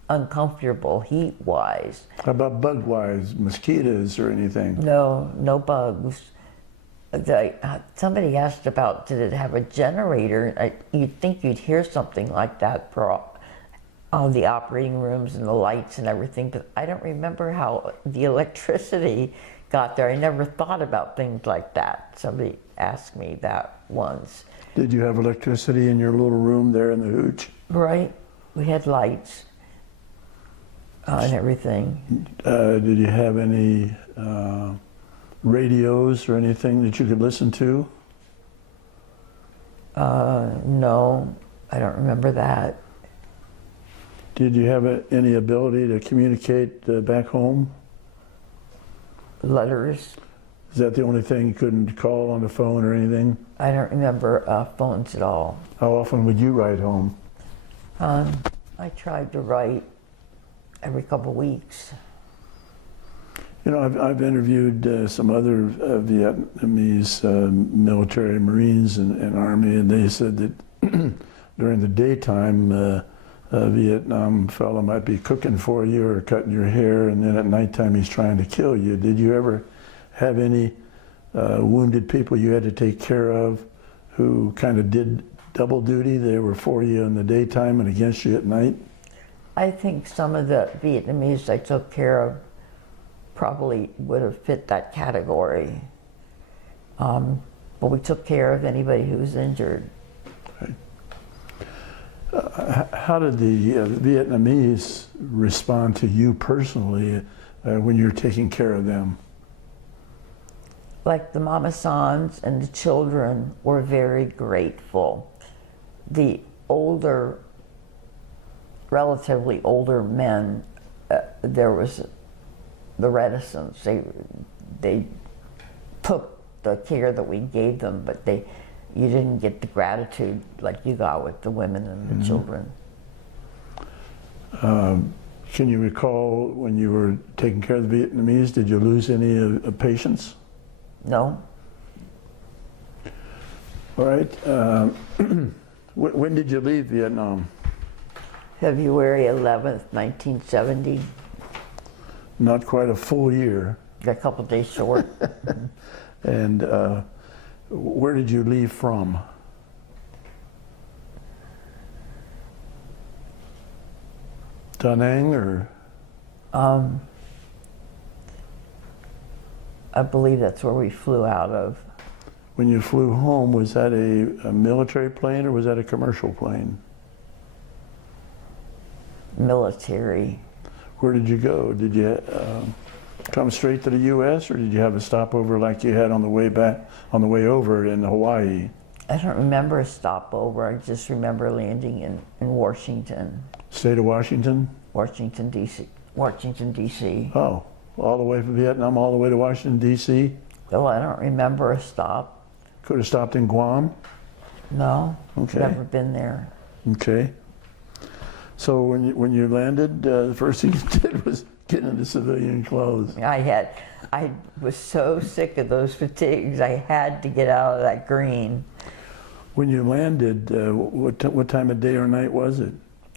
uncomfortable heat-wise. How about bug-wise, mosquitoes or anything? No bugs. Somebody asked about, did it have a generator? You'd think you'd hear something like that for all the operating rooms and the lights and everything, but I don't remember how the electricity got there. I never thought about things like that. Somebody asked me that once. Did you have electricity in your little room there in the hooch? Right. We had lights and everything. Did you have any radios or anything that you could listen to? No, I don't remember that. Did you have any ability to communicate back home? Letters. Is that the only thing you couldn't call on the phone or anything? I don't remember phones at all. How often would you write home? I tried to write every couple of weeks. You know, I've interviewed some other Vietnamese military, Marines and Army, and they said that during the daytime, a Vietnam fellow might be cooking for you or cutting your hair, and then at nighttime he's trying to kill you. Did you ever have any wounded people you had to take care of who kind of did double duty? They were for you in the daytime and against you at night? I think some of the Vietnamese I took care of probably would have fit that category. But we took care of anybody who was injured. How did the Vietnamese respond to you personally when you're taking care of them? Like the Mama Sans and the children were very grateful. The older, relatively older men, there was the reticence. They took the care that we gave them, but you didn't get the gratitude like you got with the women and the children. Can you recall when you were taking care of the Vietnamese, did you lose any patients? No. All right. When did you leave Vietnam? February 11th, 1970. Not quite a full year. A couple of days short. And where did you leave from? Da Nang or? I believe that's where we flew out of. When you flew home, was that a military plane or was that a commercial plane? Military. Where did you go? Did you come straight to the U.S. or did you have a stopover like you had on the way back, on the way over in Hawaii? I don't remember a stopover. I just remember landing in Washington. State of Washington? Washington, D.C. Washington, D.C. Oh, all the way from Vietnam all the way to Washington, D.C.? Oh, I don't remember a stop. Could have stopped in Guam? No, Okay. never been there. Okay. So when you landed, the first thing you did was get into civilian clothes. I was so sick of those fatigues. I had to get out of that green. When you landed, what time of day or night was it?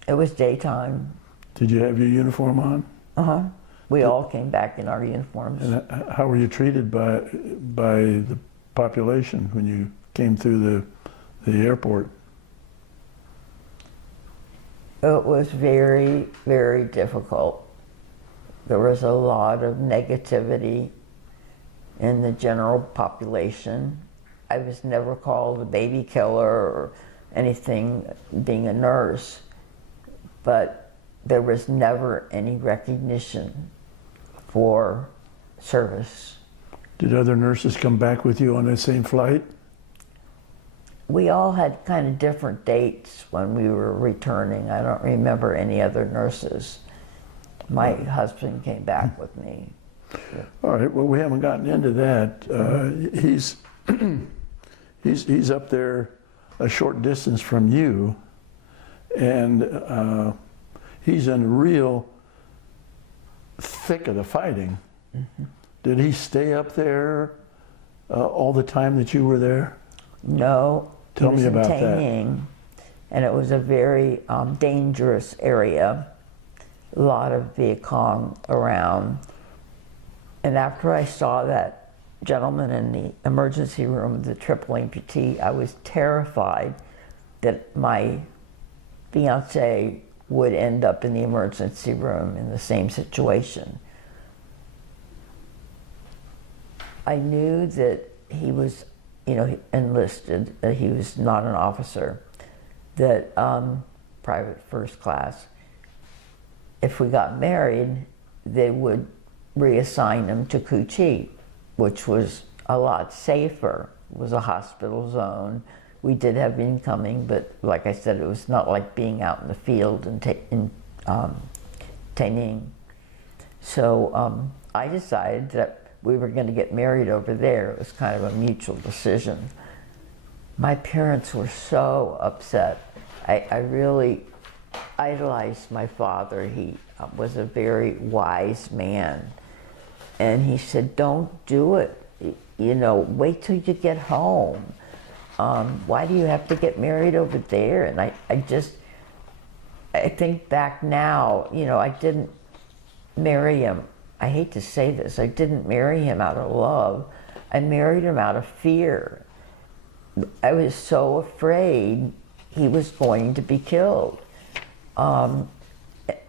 It was daytime. Did you have your uniform on? We all came back in our uniforms. And how were you treated by the population when you came through the airport? It was very, very difficult. There was a lot of negativity in the general population. I was never called a baby killer or anything being a nurse, but there was never any recognition for service. Did other nurses come back with you on that same flight? We all had kind of different dates when we were returning. I don't remember any other nurses. My husband came back with me. All right. Well, we haven't gotten into that. He's up there a short distance from you, and he's in real thick of the fighting. Mm-hmm. Did he stay up there all the time that you were there? No. Tell me about that. And it was a very dangerous area. A lot of Viet Cong around. And after I saw that gentleman in the emergency room, the triple amputee, I was terrified that my fiance would end up in the emergency room in the same situation. I knew that he was, enlisted, that he was not an officer, that private first class. If we got married, they would reassign him to Cu Chi, which was a lot safer. It was a hospital zone. We did have incoming, but like I said, it was not like being out in the field and Taining. So I decided that we were going to get married over there. It was kind of a mutual decision. My parents were so upset. I really idolized my father. He was a very wise man. And he said, don't do it. You know, wait till you get home. Why do you have to get married over there? And I think back now, you know, I didn't marry him. I hate to say this, I didn't marry him out of love. I married him out of fear. I was so afraid he was going to be killed. And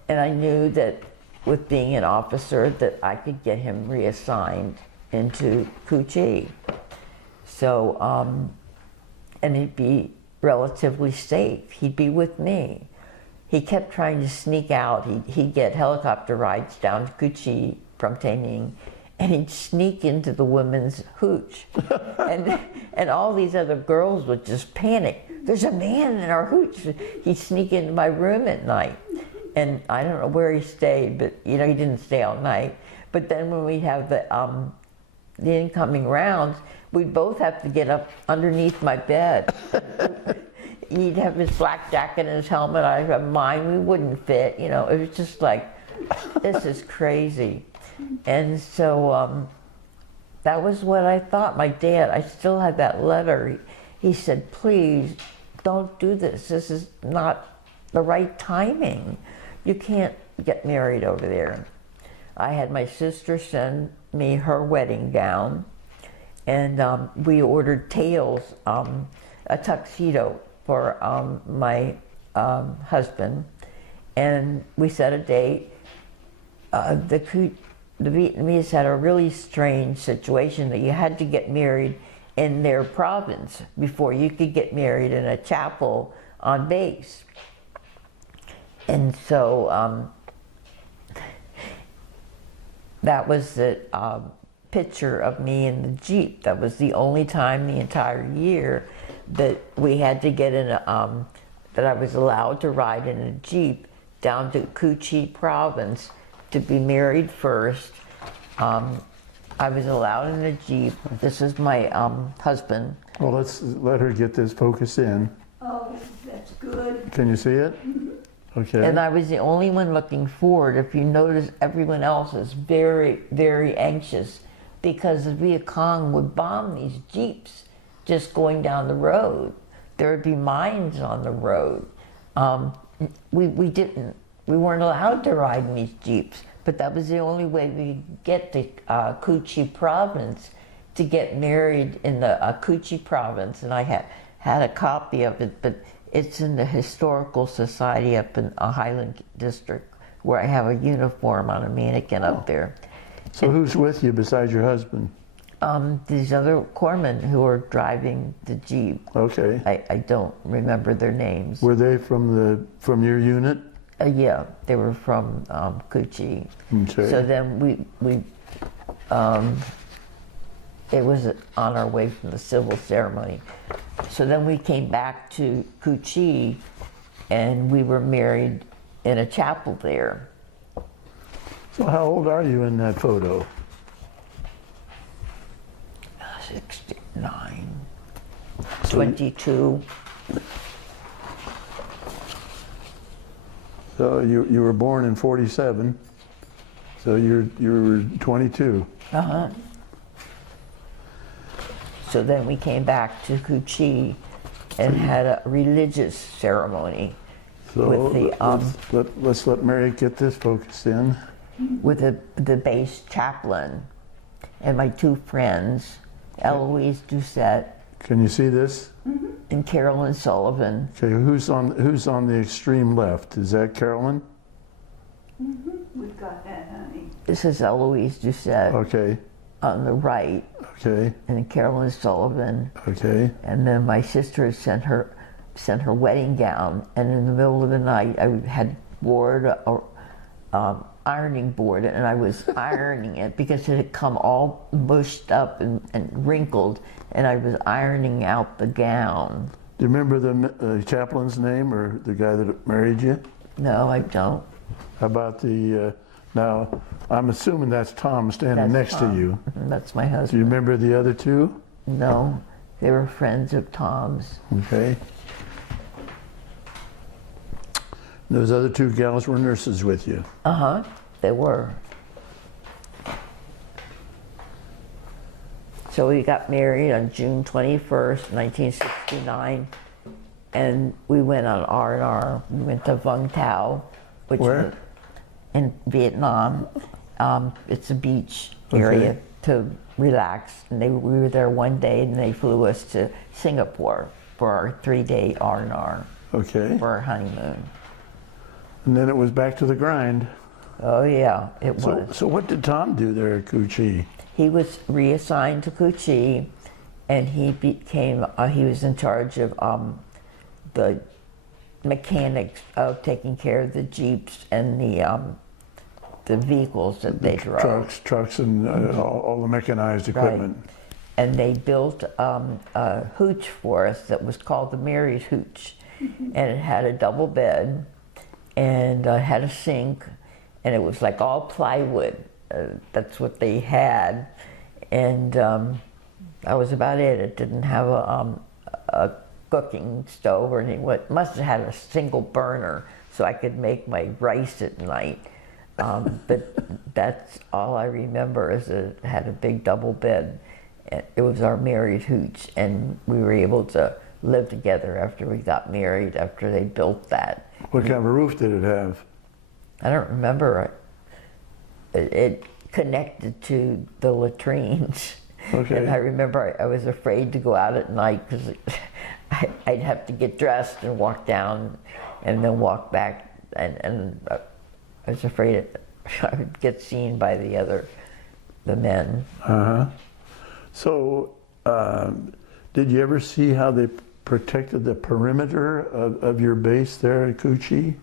I knew that with being an officer that I could get him reassigned into Cu Chi. So, and he'd be relatively safe. He'd be with me. He kept trying to sneak out. He'd get helicopter rides down to Cu Chi from Taining, and he'd sneak into the women's hooch. and all these other girls would just panic. There's a man in our hooch. He'd sneak into my room at night. And I don't know where he stayed, but you know, he didn't stay all night. But then when we'd have the incoming rounds, we'd both have to get up underneath my bed. He'd have his black jacket and his helmet, I'd have mine, we wouldn't fit, you know, it was just like, this is crazy. And so that was what I thought. My dad, I still had that letter. He said, please don't do this. This is not the right timing. You can't get married over there. I had my sister send me her wedding gown, and we ordered tails, a tuxedo for my husband, and we set a date. The Vietnamese had a really strange situation that you had to get married in their province before you could get married in a chapel on base. And so that was the picture of me in the Jeep. That was the only time the entire year that we had to get in a, that I was allowed to ride in a Jeep down to Cu Chi province to be married first. I was allowed in a Jeep. This is my husband. Well, let's let her get this focus in. Oh, that's good. Can you see it? Okay. And I was the only one looking forward. If you notice, everyone else is very, very anxious because the Viet Cong would bomb these Jeeps just going down the road. There would be mines on the road. We weren't allowed to ride in these Jeeps, but that was the only way we could get to Cu Chi province to get married in the Cu Chi province. And I had a copy of it, but it's in the Historical Society up in Highland District, where I have a uniform on a mannequin up there. So who's with you besides your husband? These other corpsmen who are driving the Jeep. Okay. I don't remember their names. Were they from your unit? Yeah, they were from Cu Chi. Okay. So then we it was on our way from the civil ceremony. So then we came back to Cu Chi, and we were married in a chapel there. So how old are you in that photo? 69, 22. So you were born in 47, so you were 22. Uh-huh. So then we came back to Cu Chi and had a religious ceremony So with the let's let Mary get this focused in. with the base chaplain and my two friends, Eloise Doucette Can you see this? and Carolyn Sullivan. Okay, who's on the extreme left? Is that Carolyn? We've got that, honey. This is Eloise Doucette Okay, on the right, okay, and then Carolyn Sullivan. okay. And then my sister had sent her wedding gown, and in the middle of the night I had board a ironing board, and I was ironing it because it had come all mushed up and wrinkled, and I was ironing out the gown. Do you remember the chaplain's name or the guy that married you? No, I don't. How about the, now, I'm assuming that's Tom standing That's next Tom. to you. That's my Do you husband. remember the other two? No, they were friends of Tom's. Okay. Those other two gals were nurses with you. Uh-huh, they were. So we got married on June 21st, 1969, and we went on R&R. We went to Vung Tau, which Where? was in Vietnam. It's a beach Okay. area to relax. And we were there one day, and they flew us to Singapore for our 3-day R&R Okay. for our honeymoon. And then it was back to the grind. Oh yeah, it was. So what did Tom do there at Cu Chi? He was reassigned to Cu Chi, and he became, he was in charge of the mechanics of taking care of the Jeeps and the vehicles that they drove. Trucks and all the mechanized equipment. Right. And they built a hooch for us that was called the Mary's Hooch. And it had a double bed, and had a sink, and it was like all plywood. That's what they had, and that was about it. It didn't have a cooking stove or anything. It must have had a single burner so I could make my rice at night. But that's all I remember, is it had a big double bed. It was our married hooch, and we were able to live together after we got married, after they built that. What kind of a roof did it have? I don't remember. It connected to the latrines. Okay. And I remember I was afraid to go out at night because I'd have to get dressed and walk down and then walk back. And I was afraid I would get seen by the men. Uh-huh. So, did you ever see how they protected the perimeter of your base there at Cu Chi?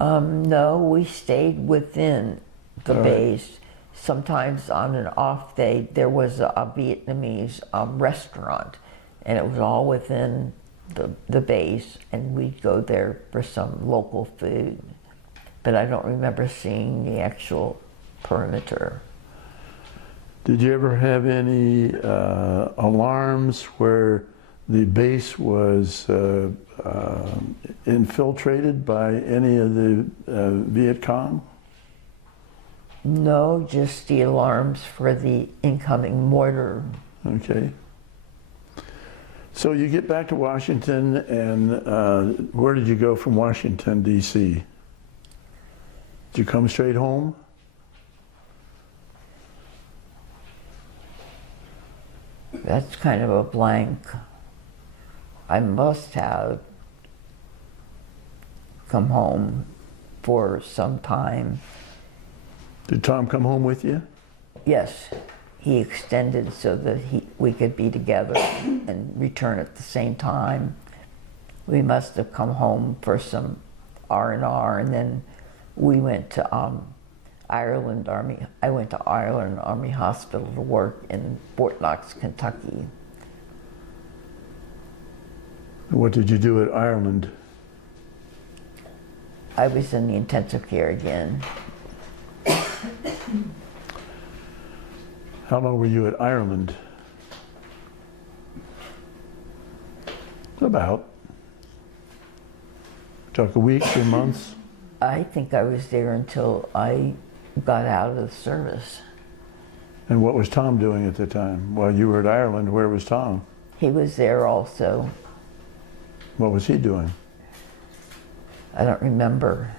No, we stayed within the All right. base. Sometimes on an off day, there was a Vietnamese restaurant, and it was all within the base, and we'd go there for some local food. But I don't remember seeing the actual perimeter. Did you ever have any alarms where the base was infiltrated by any of the Viet Cong? No, just the alarms for the incoming mortar. Okay. So you get back to Washington, and where did you go from Washington, D.C.? Did you come straight home? That's kind of a blank. I must have come home for some time. Did Tom come home with you? Yes, he extended so that we could be together and return at the same time. We must have come home for some R&R, and then we went to Ireland Army. I went to Ireland Army Hospital to work in Fort Knox, Kentucky. What did you do at Ireland? I was in the intensive care again. How long were you at Ireland? About. Talk a week, 2 months? I think I was there until I got out of the service. And what was Tom doing at the time? While you were at Ireland, where was Tom? He was there also. What was he doing? I don't remember.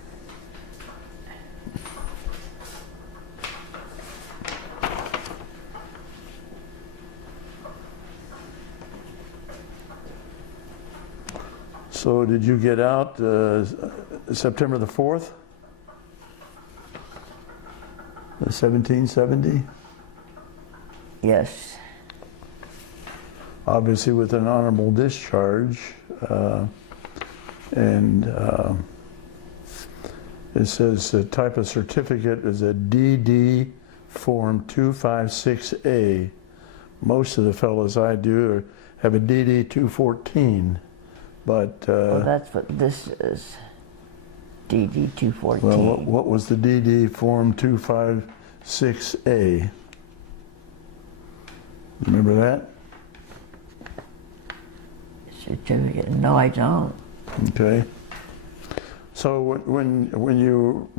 So did you get out September the 4th? 1770? Yes. Obviously with an honorable discharge. And it says the type of certificate is a DD Form 256A. Most of the fellows I do have a DD 214. But Well, that's what this is. DD 214. Well, what was the DD Form 256A? Remember that? Certificate? No, I don't. Okay. So when you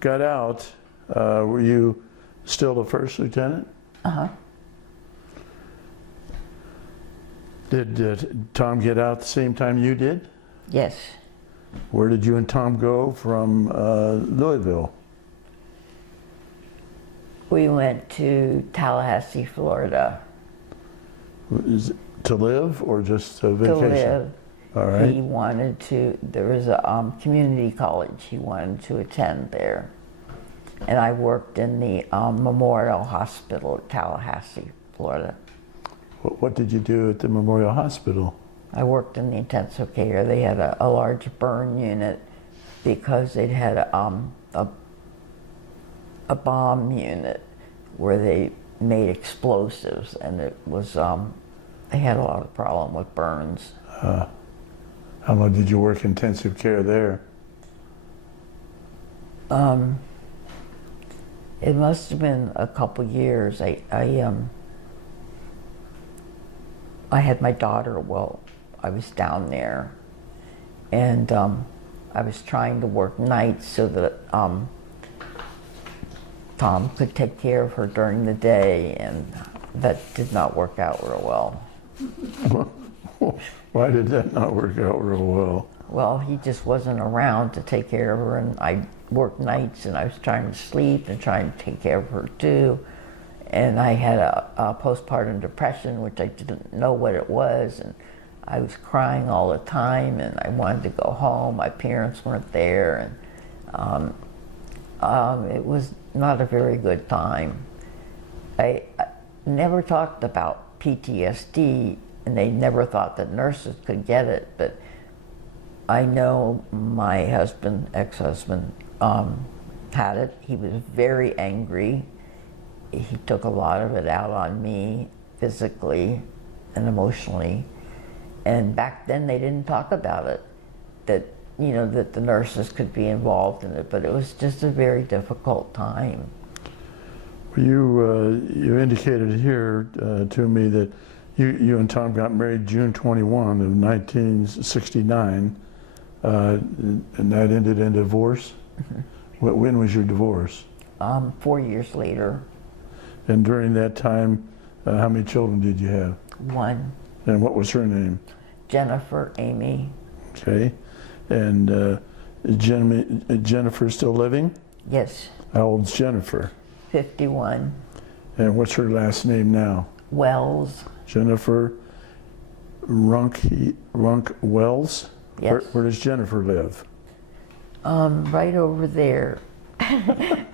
got out, were you still a first lieutenant? Uh-huh. Did Tom get out the same time you did? Yes. Where did you and Tom go from Louisville? We went to Tallahassee, Florida. Is it to live or just a vacation? To live. All right. He wanted to, there was a community college he wanted to attend there. And I worked in the Memorial Hospital at Tallahassee, Florida. What did you do at the Memorial Hospital? I worked in the intensive care. They had a large burn unit because they'd had a bomb unit where they made explosives, and it was, they had a lot of problem with burns. How long did you work intensive care there? It must have been a couple years. I had my daughter while I was down there, and I was trying to work nights so that Tom could take care of her during the day, and that did not work out real well. Why did that not work out real well? Well, he just wasn't around to take care of her, and I worked nights, and I was trying to sleep and trying to take care of her too. And I had a postpartum depression, which I didn't know what it was, and I was crying all the time, and I wanted to go home. My parents weren't there, and it was not a very good time. I never talked about PTSD, and they never thought that nurses could get it, but I know my husband, ex-husband, had it. He was very angry. He took a lot of it out on me, physically and emotionally. And back then they didn't talk about it, that, you know, that the nurses could be involved in it, but it was just a very difficult time. You indicated here to me that you and Tom got married June 21 of 1969, and that ended in divorce? Mm-hmm. When was your divorce? 4 years later. And during that time, how many children did you have? One. And what was her name? Jennifer Amy. Okay. And Jennifer still living? Yes. How old's Jennifer? 51. And what's her last name now? Wells. Jennifer Runk Wells? Yes. Where does Jennifer live? Right over there,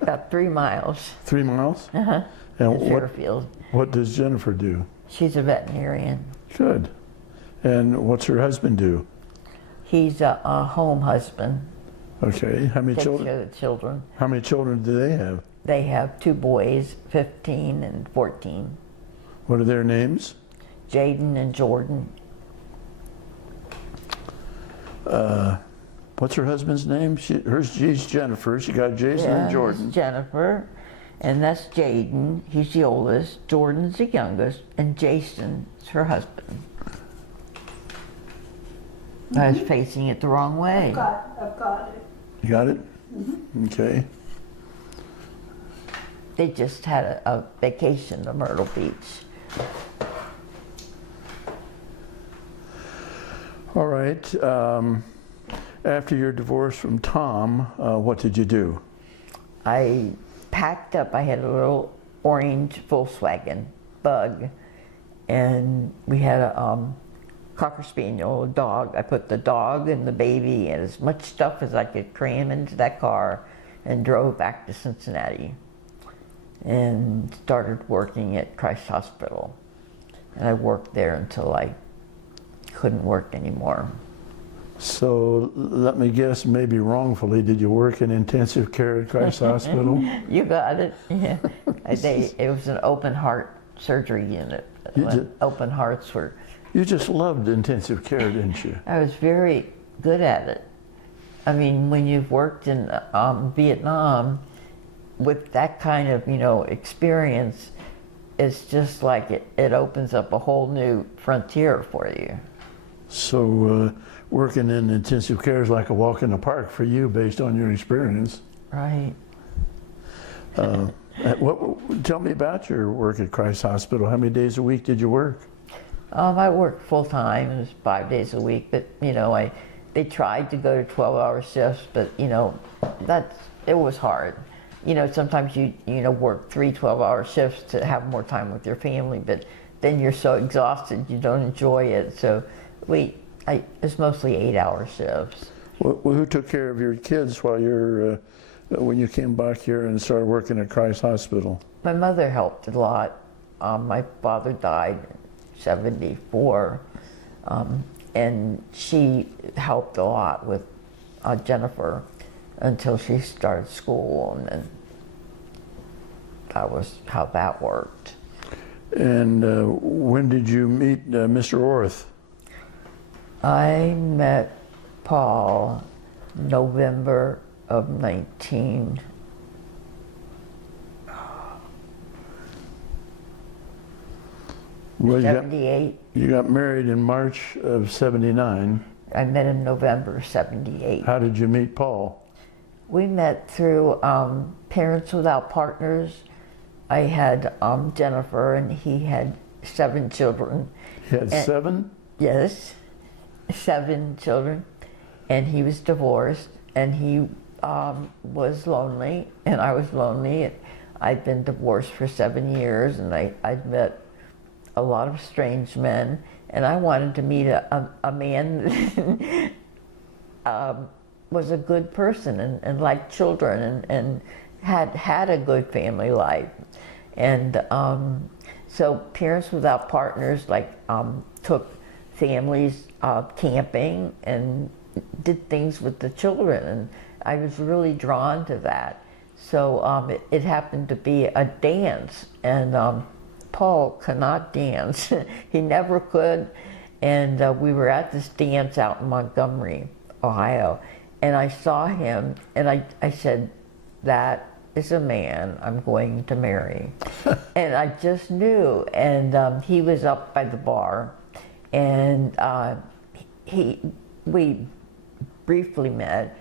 about 3 miles. 3 miles? Uh-huh. And In Fairfield. what does Jennifer do? She's a veterinarian. Good. And what's her husband do? He's a home husband. Okay. How many Takes children? care of the children. How many children do they have? They have 2 boys, 15 and 14. What are their names? Jaden and Jordan. What's her husband's name? She's Jennifer. She got Jason and Jordan. That's Jennifer, and that's Jaden. He's the oldest. Jordan's the youngest, and Jason's her husband. I was facing it the wrong way. I've got it. You got it? Mm-hmm. Okay. They just had a vacation to Myrtle Beach. All right. After your divorce from Tom, what did you do? I packed up. I had a little orange Volkswagen Bug, and we had a Cocker Spaniel, a dog. I put the dog and the baby and as much stuff as I could cram into that car and drove back to Cincinnati and started working at Christ Hospital. And I worked there until I couldn't work anymore. So let me guess, maybe wrongfully, did you work in intensive care at Christ Hospital? You got it. Yeah. It was an open heart surgery unit. Open hearts were. You just loved intensive care, didn't you? I was very good at it. I mean, when you've worked in Vietnam with that kind of, experience, it's just like it opens up a whole new frontier for you. So working in intensive care is like a walk in the park for you based on your experience. Right. Tell me about your work at Christ Hospital. How many days a week did you work? I worked full time. It was 5 days a week, but they tried to go to 12-hour shifts, but it was hard. Sometimes you work 3 12-hour shifts to have more time with your family, but then you're so exhausted you don't enjoy it. So it's mostly 8-hour shifts. Well, who took care of your kids while when you came back here and started working at Christ Hospital? My mother helped a lot. My father died in '74, and she helped a lot with Jennifer until she started school, and then that was how that worked. And when did you meet Mr. Orth? I met Paul November of 19. Well, 78. You got married in March of '79. I met him November 78. How did you meet Paul? We met through Parents Without Partners. I had Jennifer, and he had 7 children. He had 7? Yes, 7 children. And he was divorced, and he was lonely, and I was lonely. I'd been divorced for 7 years, and I'd met a lot of strange men, and I wanted to meet a man that was a good person and liked children and had a good family life. And so Parents Without Partners took families camping and did things with the children, and I was really drawn to that. So it happened to be a dance, and Paul cannot dance. He never could. And we were at this dance out in Montgomery, Ohio, and I saw him, and I said, that is a man I'm going to marry. And I just knew. And he was up by the bar, and we briefly met,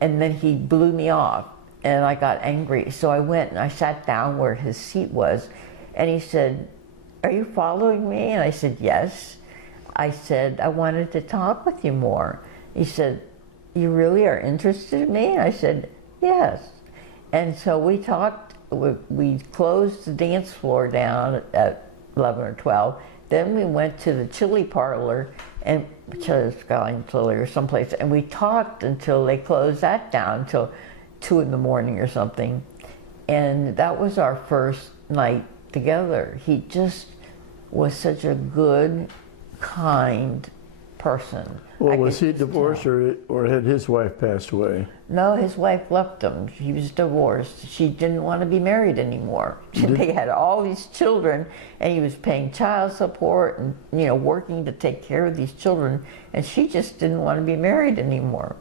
and then he blew me off, and I got angry. So I went and I sat down where his seat was, and he said, are you following me? And I said, yes. I said, I wanted to talk with you more. He said, you really are interested in me? And I said, yes. And so we talked, we closed the dance floor down at 11 or 12. Then we went to the chili parlor, and Skyline Chili or someplace, and we talked until they closed that down until 2 in the morning or something. And that was our first night together. He just was such a good, kind person. Well, was he divorced or had his wife passed away? No, his wife left him. He was divorced. She didn't want to be married anymore. They had all these children, and he was paying child support and working to take care of these children, and she just didn't want to be married anymore.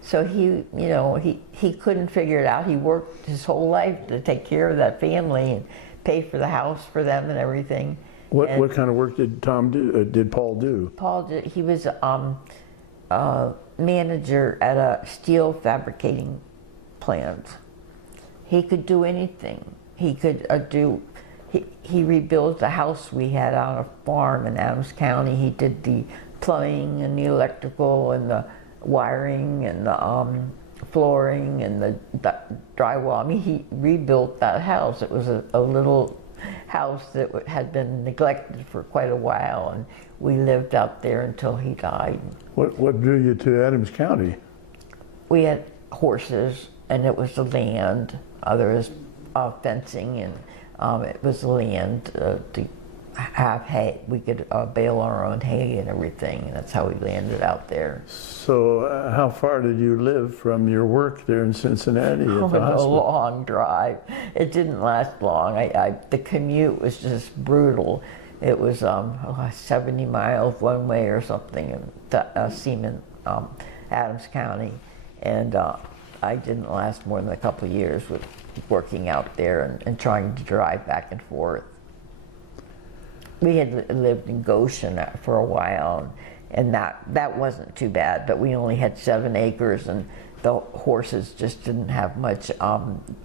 So he couldn't figure it out. He worked his whole life to take care of that family and pay for the house for them and everything. What kind of work did Paul do? He was a manager at a steel fabricating plant. He could do anything. He could he rebuilt the house we had on a farm in Adams County. He did the plumbing and the electrical and the wiring and the flooring and the drywall. I mean, he rebuilt that house. It was a little house that had been neglected for quite a while, and we lived out there until he died. What drew you to Adams County? We had horses, and it was the land. There was fencing, and it was the land to have hay. We could bale our own hay and everything, and that's how we landed out there. So how far did you live from your work there in Cincinnati at the hospital? A long drive. It didn't last long. The commute was just brutal. It was 70 miles one way or something to Seaman, Adams County. And I didn't last more than a couple of years with working out there and trying to drive back and forth. We had lived in Goshen for a while, and that wasn't too bad, but we only had 7 acres, and the horses just didn't have much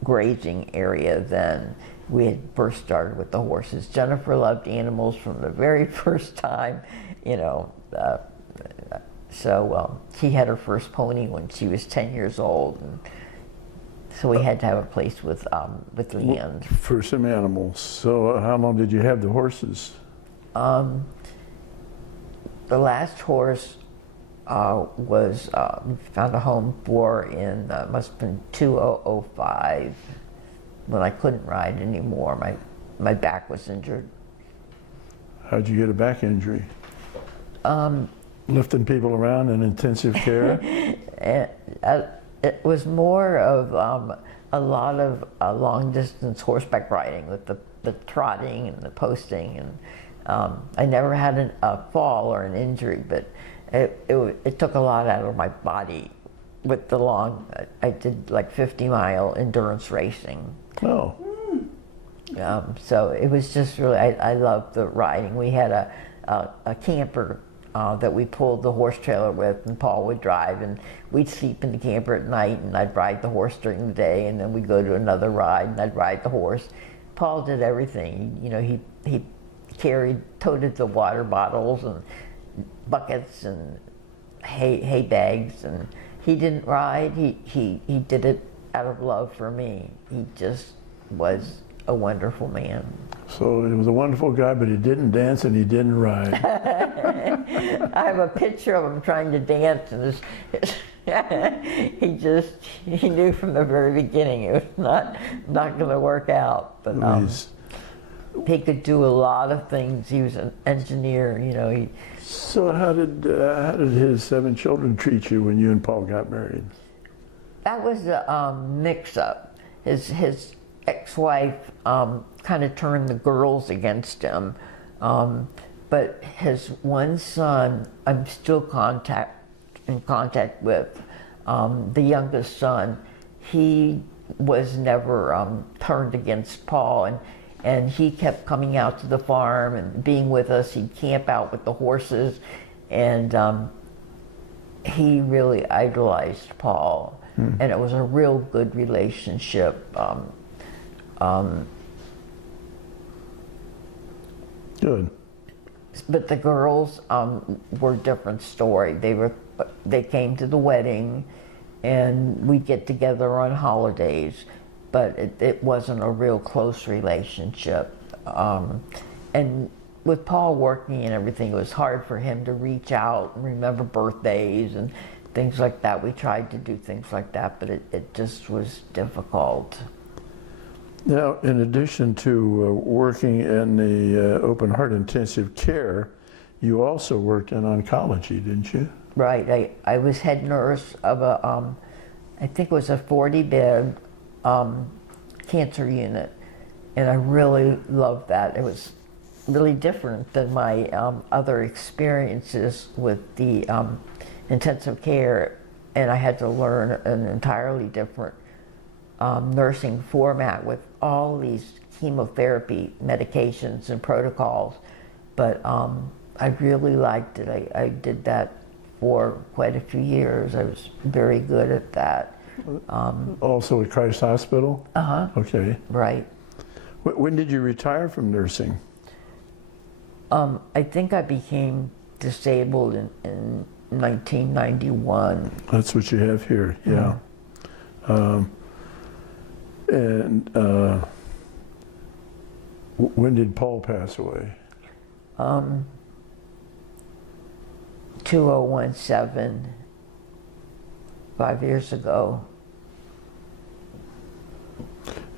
grazing area then. We had first started with the horses. Jennifer loved animals from the very first time, you know. So she had her first pony when she was 10 years old, and so we had to have a place with land. For some animals. So how long did you have the horses? The last horse was found a home for in must have been 2005, when I couldn't ride anymore. My back was injured. How'd you get a back injury? Lifting people around in intensive care? It was more of a lot of long distance horseback riding with the trotting and the posting, and I never had a fall or an injury, but it took a lot out of my body with the long. I did like 50-mile endurance racing. Oh. So it was just really, I loved the riding. We had a camper that we pulled the horse trailer with, and Paul would drive, and we'd sleep in the camper at night, and I'd ride the horse during the day, and then we'd go to another ride, and I'd ride the horse. Paul did everything. You know, he toted the water bottles and buckets and hay bags, and he didn't ride. He did it out of love for me. He just was a wonderful man. So he was a wonderful guy, but he didn't dance and he didn't ride. I have a picture of him trying to dance, and he knew from the very beginning it was not going to work out. But he could do a lot of things. He was an engineer, you know. So how did his 7 children treat you when you and Paul got married? That was a mix-up. His ex-wife kind of turned the girls against him, but his one son I'm still in contact with. The youngest son, he was never turned against Paul, and he kept coming out to the farm and being with us. He'd camp out with the horses, and he really idolized Paul, and it was a real good relationship. Good. But the girls were a different story. They came to the wedding, and we'd get together on holidays, but it wasn't a real close relationship. And with Paul working and everything, it was hard for him to reach out and remember birthdays and things like that. We tried to do things like that, but it just was difficult. Now, in addition to working in the open heart intensive care, you also worked in oncology, didn't you? Right. I was head nurse of I think it was a 40-bed cancer unit, and I really loved that. It was really different than my other experiences with the intensive care, and I had to learn an entirely different nursing format with all these chemotherapy medications and protocols, but I really liked it. I did that for quite a few years. I was very good at that. Also at Christ Hospital? Uh-huh. Okay. Right. When did you retire from nursing? I think I became disabled in 1991. That's what you have here, yeah. And when did Paul pass away? 2017, 5 years ago.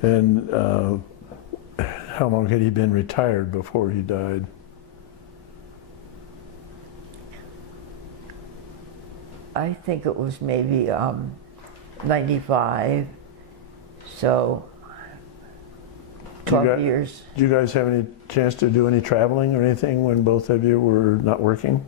And how long had he been retired before he died? I think it was maybe 95, so 12 years. Did you guys have any chance to do any traveling or anything when both of you were not working?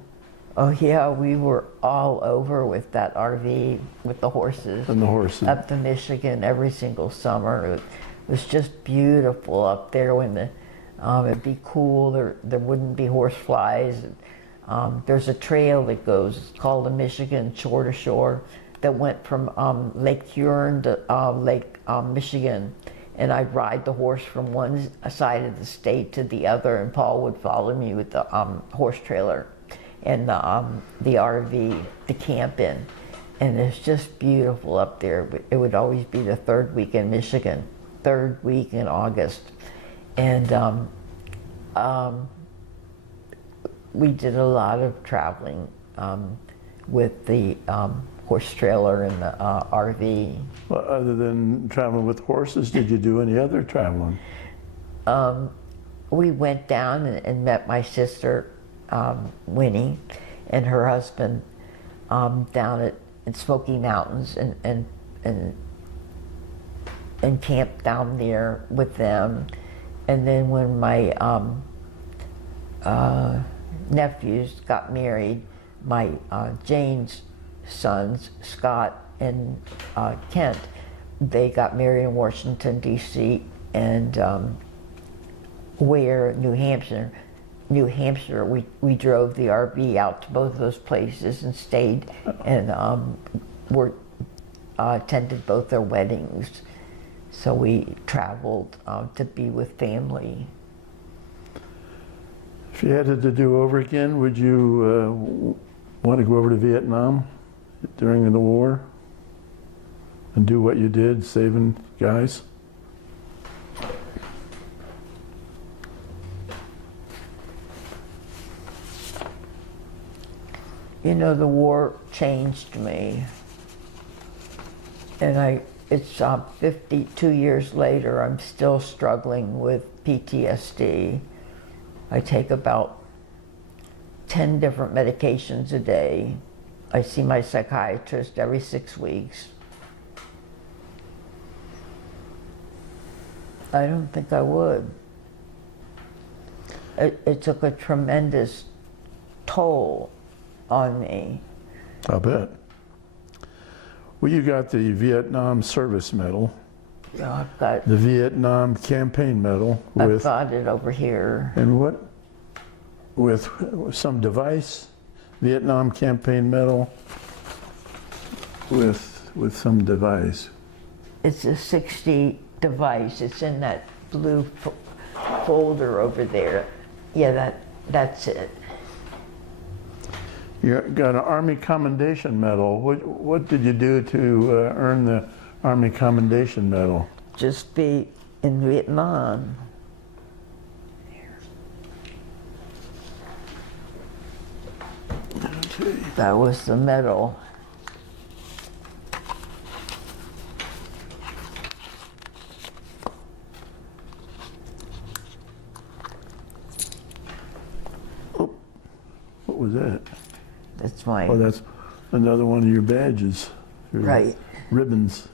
Oh yeah, we were all over with that RV with the horses. And the horses. Up to Michigan every single summer. It was just beautiful up there when it'd be cool. There wouldn't be horse flies. There's a trail that goes, it's called the Michigan Shore to Shore, that went from Lake Huron to Lake Michigan. And I'd ride the horse from one side of the state to the other, and Paul would follow me with the horse trailer and the RV to camp in. And it's just beautiful up there. It would always be the third week in Michigan, third week in August. And we did a lot of traveling with the horse trailer and the RV. Well, other than traveling with horses, did you do any other traveling? We went down and met my sister, Winnie, and her husband down in Smoky Mountains and camped down there with them. And then when my nephews got married, my Jane's sons, Scott and Kent, they got married in Washington, D.C. and Ware, New Hampshire. We drove the RV out to both of those places and stayed and attended both their weddings. So we traveled to be with family. If you had it to do over again, would you want to go over to Vietnam during the war and do what you did, saving guys? You know, the war changed me, and it's 52 years later, I'm still struggling with PTSD. I take about 10 different medications a day. I see my psychiatrist every 6 weeks. I don't think I would. It took a tremendous toll on me. I'll bet. Well, you got the Vietnam Service Medal, You know, I've got the Vietnam Campaign Medal I've got it over here. and what? With some device, Vietnam Campaign Medal with some device. It's a 60 device. It's in that blue folder over there. Yeah, that's it. You got an Army Commendation Medal. What did you do to earn the Army Commendation Medal? Just be in Vietnam. Okay. That was the medal. Oh, what was that? That's my Oh, that's another one of your badges. Your right. Ribbons.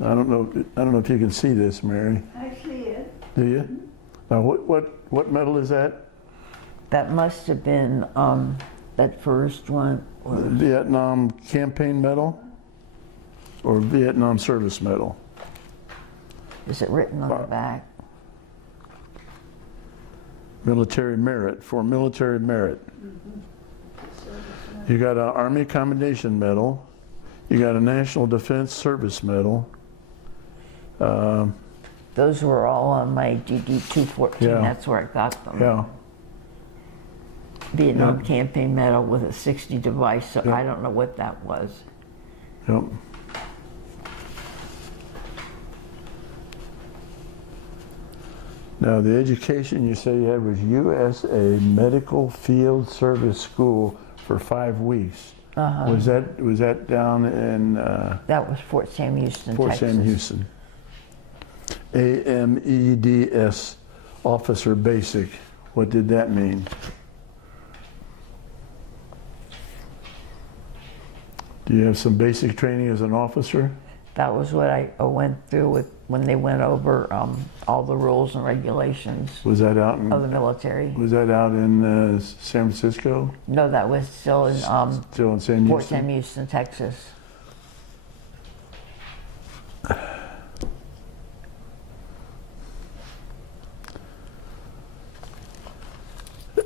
I don't know if you can see this, Mary. I see it. Do you? Now, what medal is that? That must have been that first one. The Vietnam Campaign Medal or Vietnam Service Medal? Is it written on the back? Military merit, for military merit. You got an Army Commendation Medal. You got a National Defense Service Medal. Those were all on my DD-214. Yeah. That's where I got them. Yeah. Vietnam Yeah. Campaign Medal with a 60 device, so Yeah. I don't know what that was. Yep. Now, the education you say you had was USA Medical Field Service School for 5 weeks. Uh-huh. Was that down in That was Fort Sam Houston, Fort Texas. Sam Houston? AMEDS, Officer Basic. What did that mean? Do you have some basic training as an officer? That was what I went through with when they went over all the rules and regulations Was that out in of the military. San Francisco? No, that was still in Still in San Fort Houston? Sam Houston, Texas.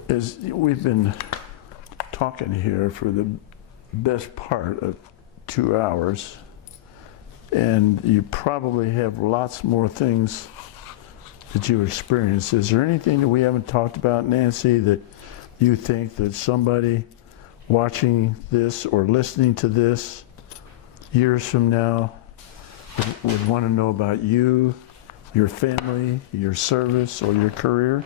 As we've been talking here for the best part of 2 hours, and you probably have lots more things that you experienced. Is there anything that we haven't talked about, Nancy, that you think that somebody watching this or listening to this years from now would want to know about you, your family, your service, or your career?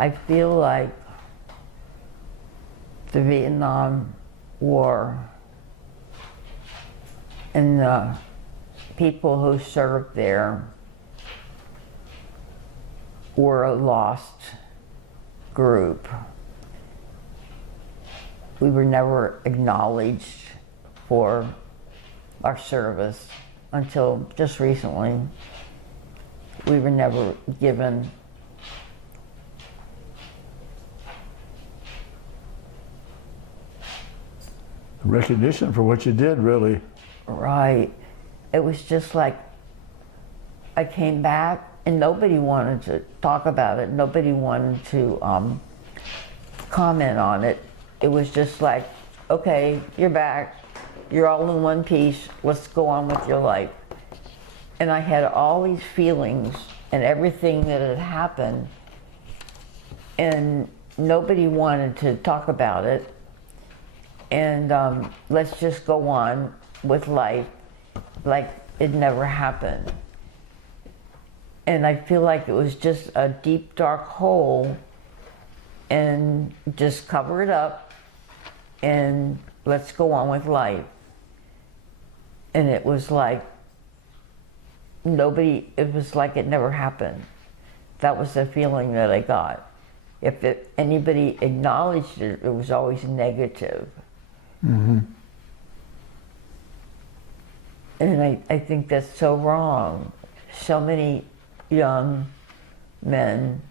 I feel like the Vietnam War and the people who served there were a lost group. We were never acknowledged for our service until just recently. We were never given Recognition for what you did, really. right. It was just like I came back and nobody wanted to talk about it. Nobody wanted to comment on it. It was just like, okay, you're back. You're all in one piece. Let's go on with your life. And I had all these feelings and everything that had happened, and nobody wanted to talk about it. And let's just go on with life like it never happened. And I feel like it was just a deep, dark hole, and just cover it up and let's go on with life. And it was like it was like it never happened. That was the feeling that I got. If anybody acknowledged it, it was always negative. Mm-hmm. And I think that's so wrong. So many young men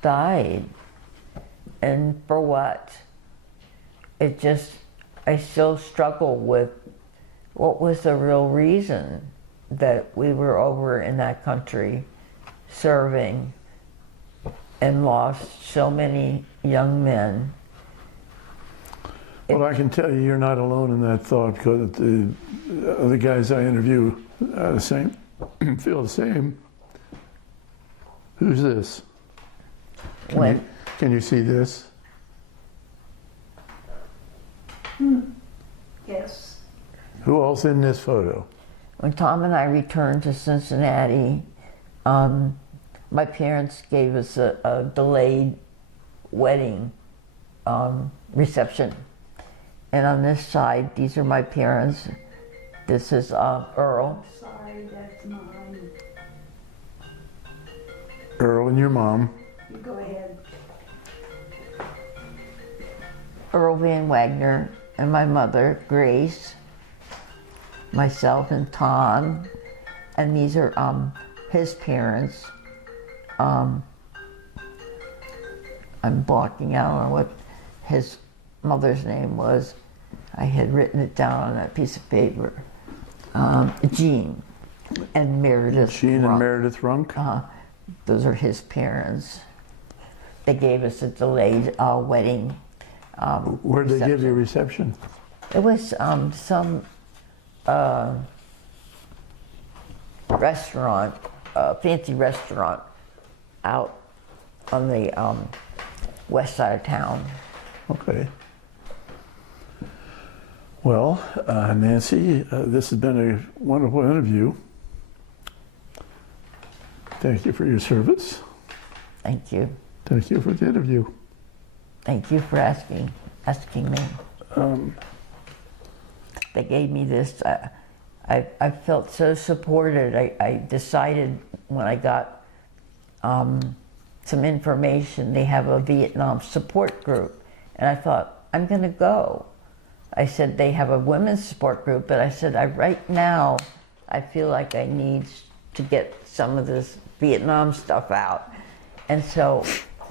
died. And for what? I still struggle with what was the real reason that we were over in that country serving and lost so many young men. Well, I can tell you, you're not alone in that thought, because the other guys I interview feel the same. Who's this? Can you see this? Yes. Who else in this photo? When Tom and I returned to Cincinnati, my parents gave us a delayed wedding reception. And on this side, these are my parents. This is Earl. Sorry, that's mine. Earl and your mom. You go ahead. Orth Van Wagoner and my mother, Grace, myself and Tom, and these are his parents. I'm blocking out on what his mother's name was. I had written it down on that piece of paper. Jean and Meredith. Jean and Runk. Meredith Runk. Those are his parents. They gave us a delayed wedding. Where'd they give you a reception. reception? It was some restaurant, fancy restaurant out on the west side of town. Okay. Well, Nancy, this has been a wonderful interview. Thank you for your service. Thank you. Thank you for the interview. Thank you for asking me. They gave me this. I felt so supported. I decided when I got some information. They have a Vietnam support group. And I thought, I'm going to go. I said, they have a women's support group, but I said, right now, I feel like I need to get some of this Vietnam stuff out. And so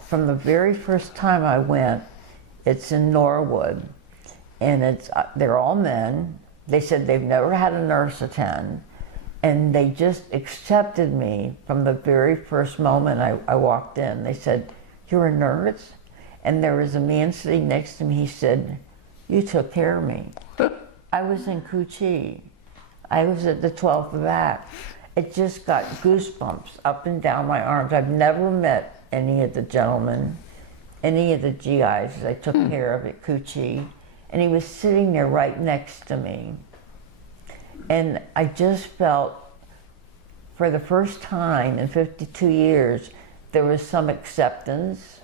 from the very first time I went, it's in Norwood, and they're all men. They said they've never had a nurse attend, and they just accepted me from the very first moment I walked in. They said, "You're a nurse?" And there was a man sitting next to me. He said, "You took care of me." I was in Cu Chi. I was at the 12th back. It just got goosebumps up and down my arms. I've never met any of the gentlemen, any of the GIs I took care of at Cu Chi. And he was sitting there right next to me. And I just felt, for the first time in 52 years, there was some acceptance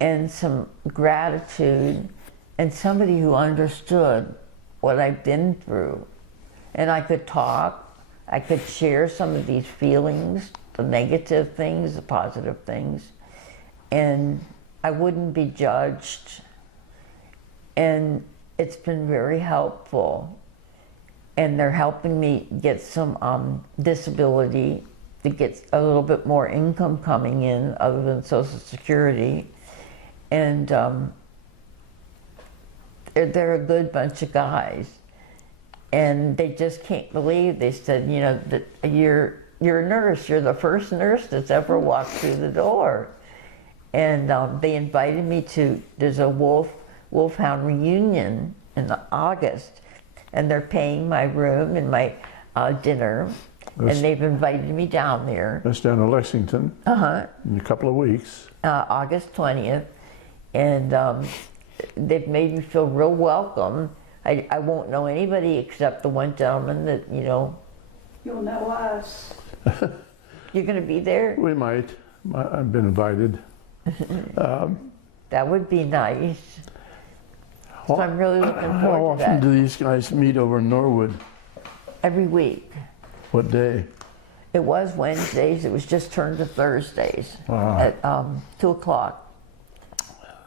and some gratitude and somebody who understood what I've been through. And I could talk, I could share some of these feelings, the negative things, the positive things, and I wouldn't be judged. And it's been very helpful. And they're helping me get some disability, to get a little bit more income coming in other than Social Security. And they're a good bunch of guys. And they just can't believe, they said, you know, that you're a nurse, you're the first nurse that's ever walked through the door. And they invited me to, there's a Wolfhound reunion in August, and they're paying my room and my dinner, and they've invited me down there. That's down in Lexington in a couple of weeks. August 20th, and they've made me feel real welcome. I won't know anybody except the one gentleman that, you know. You'll know us. You're going to be there? We might. I've been invited. That would be nice. So I'm really looking How forward to often that. do these guys meet over in Norwood? Every week. What day? It was Wednesdays. It was just turned to Thursdays Wow. at 2 o'clock.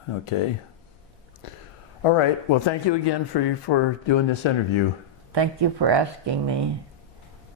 Okay. All right. Well, thank you again for doing this interview. Thank you for asking me.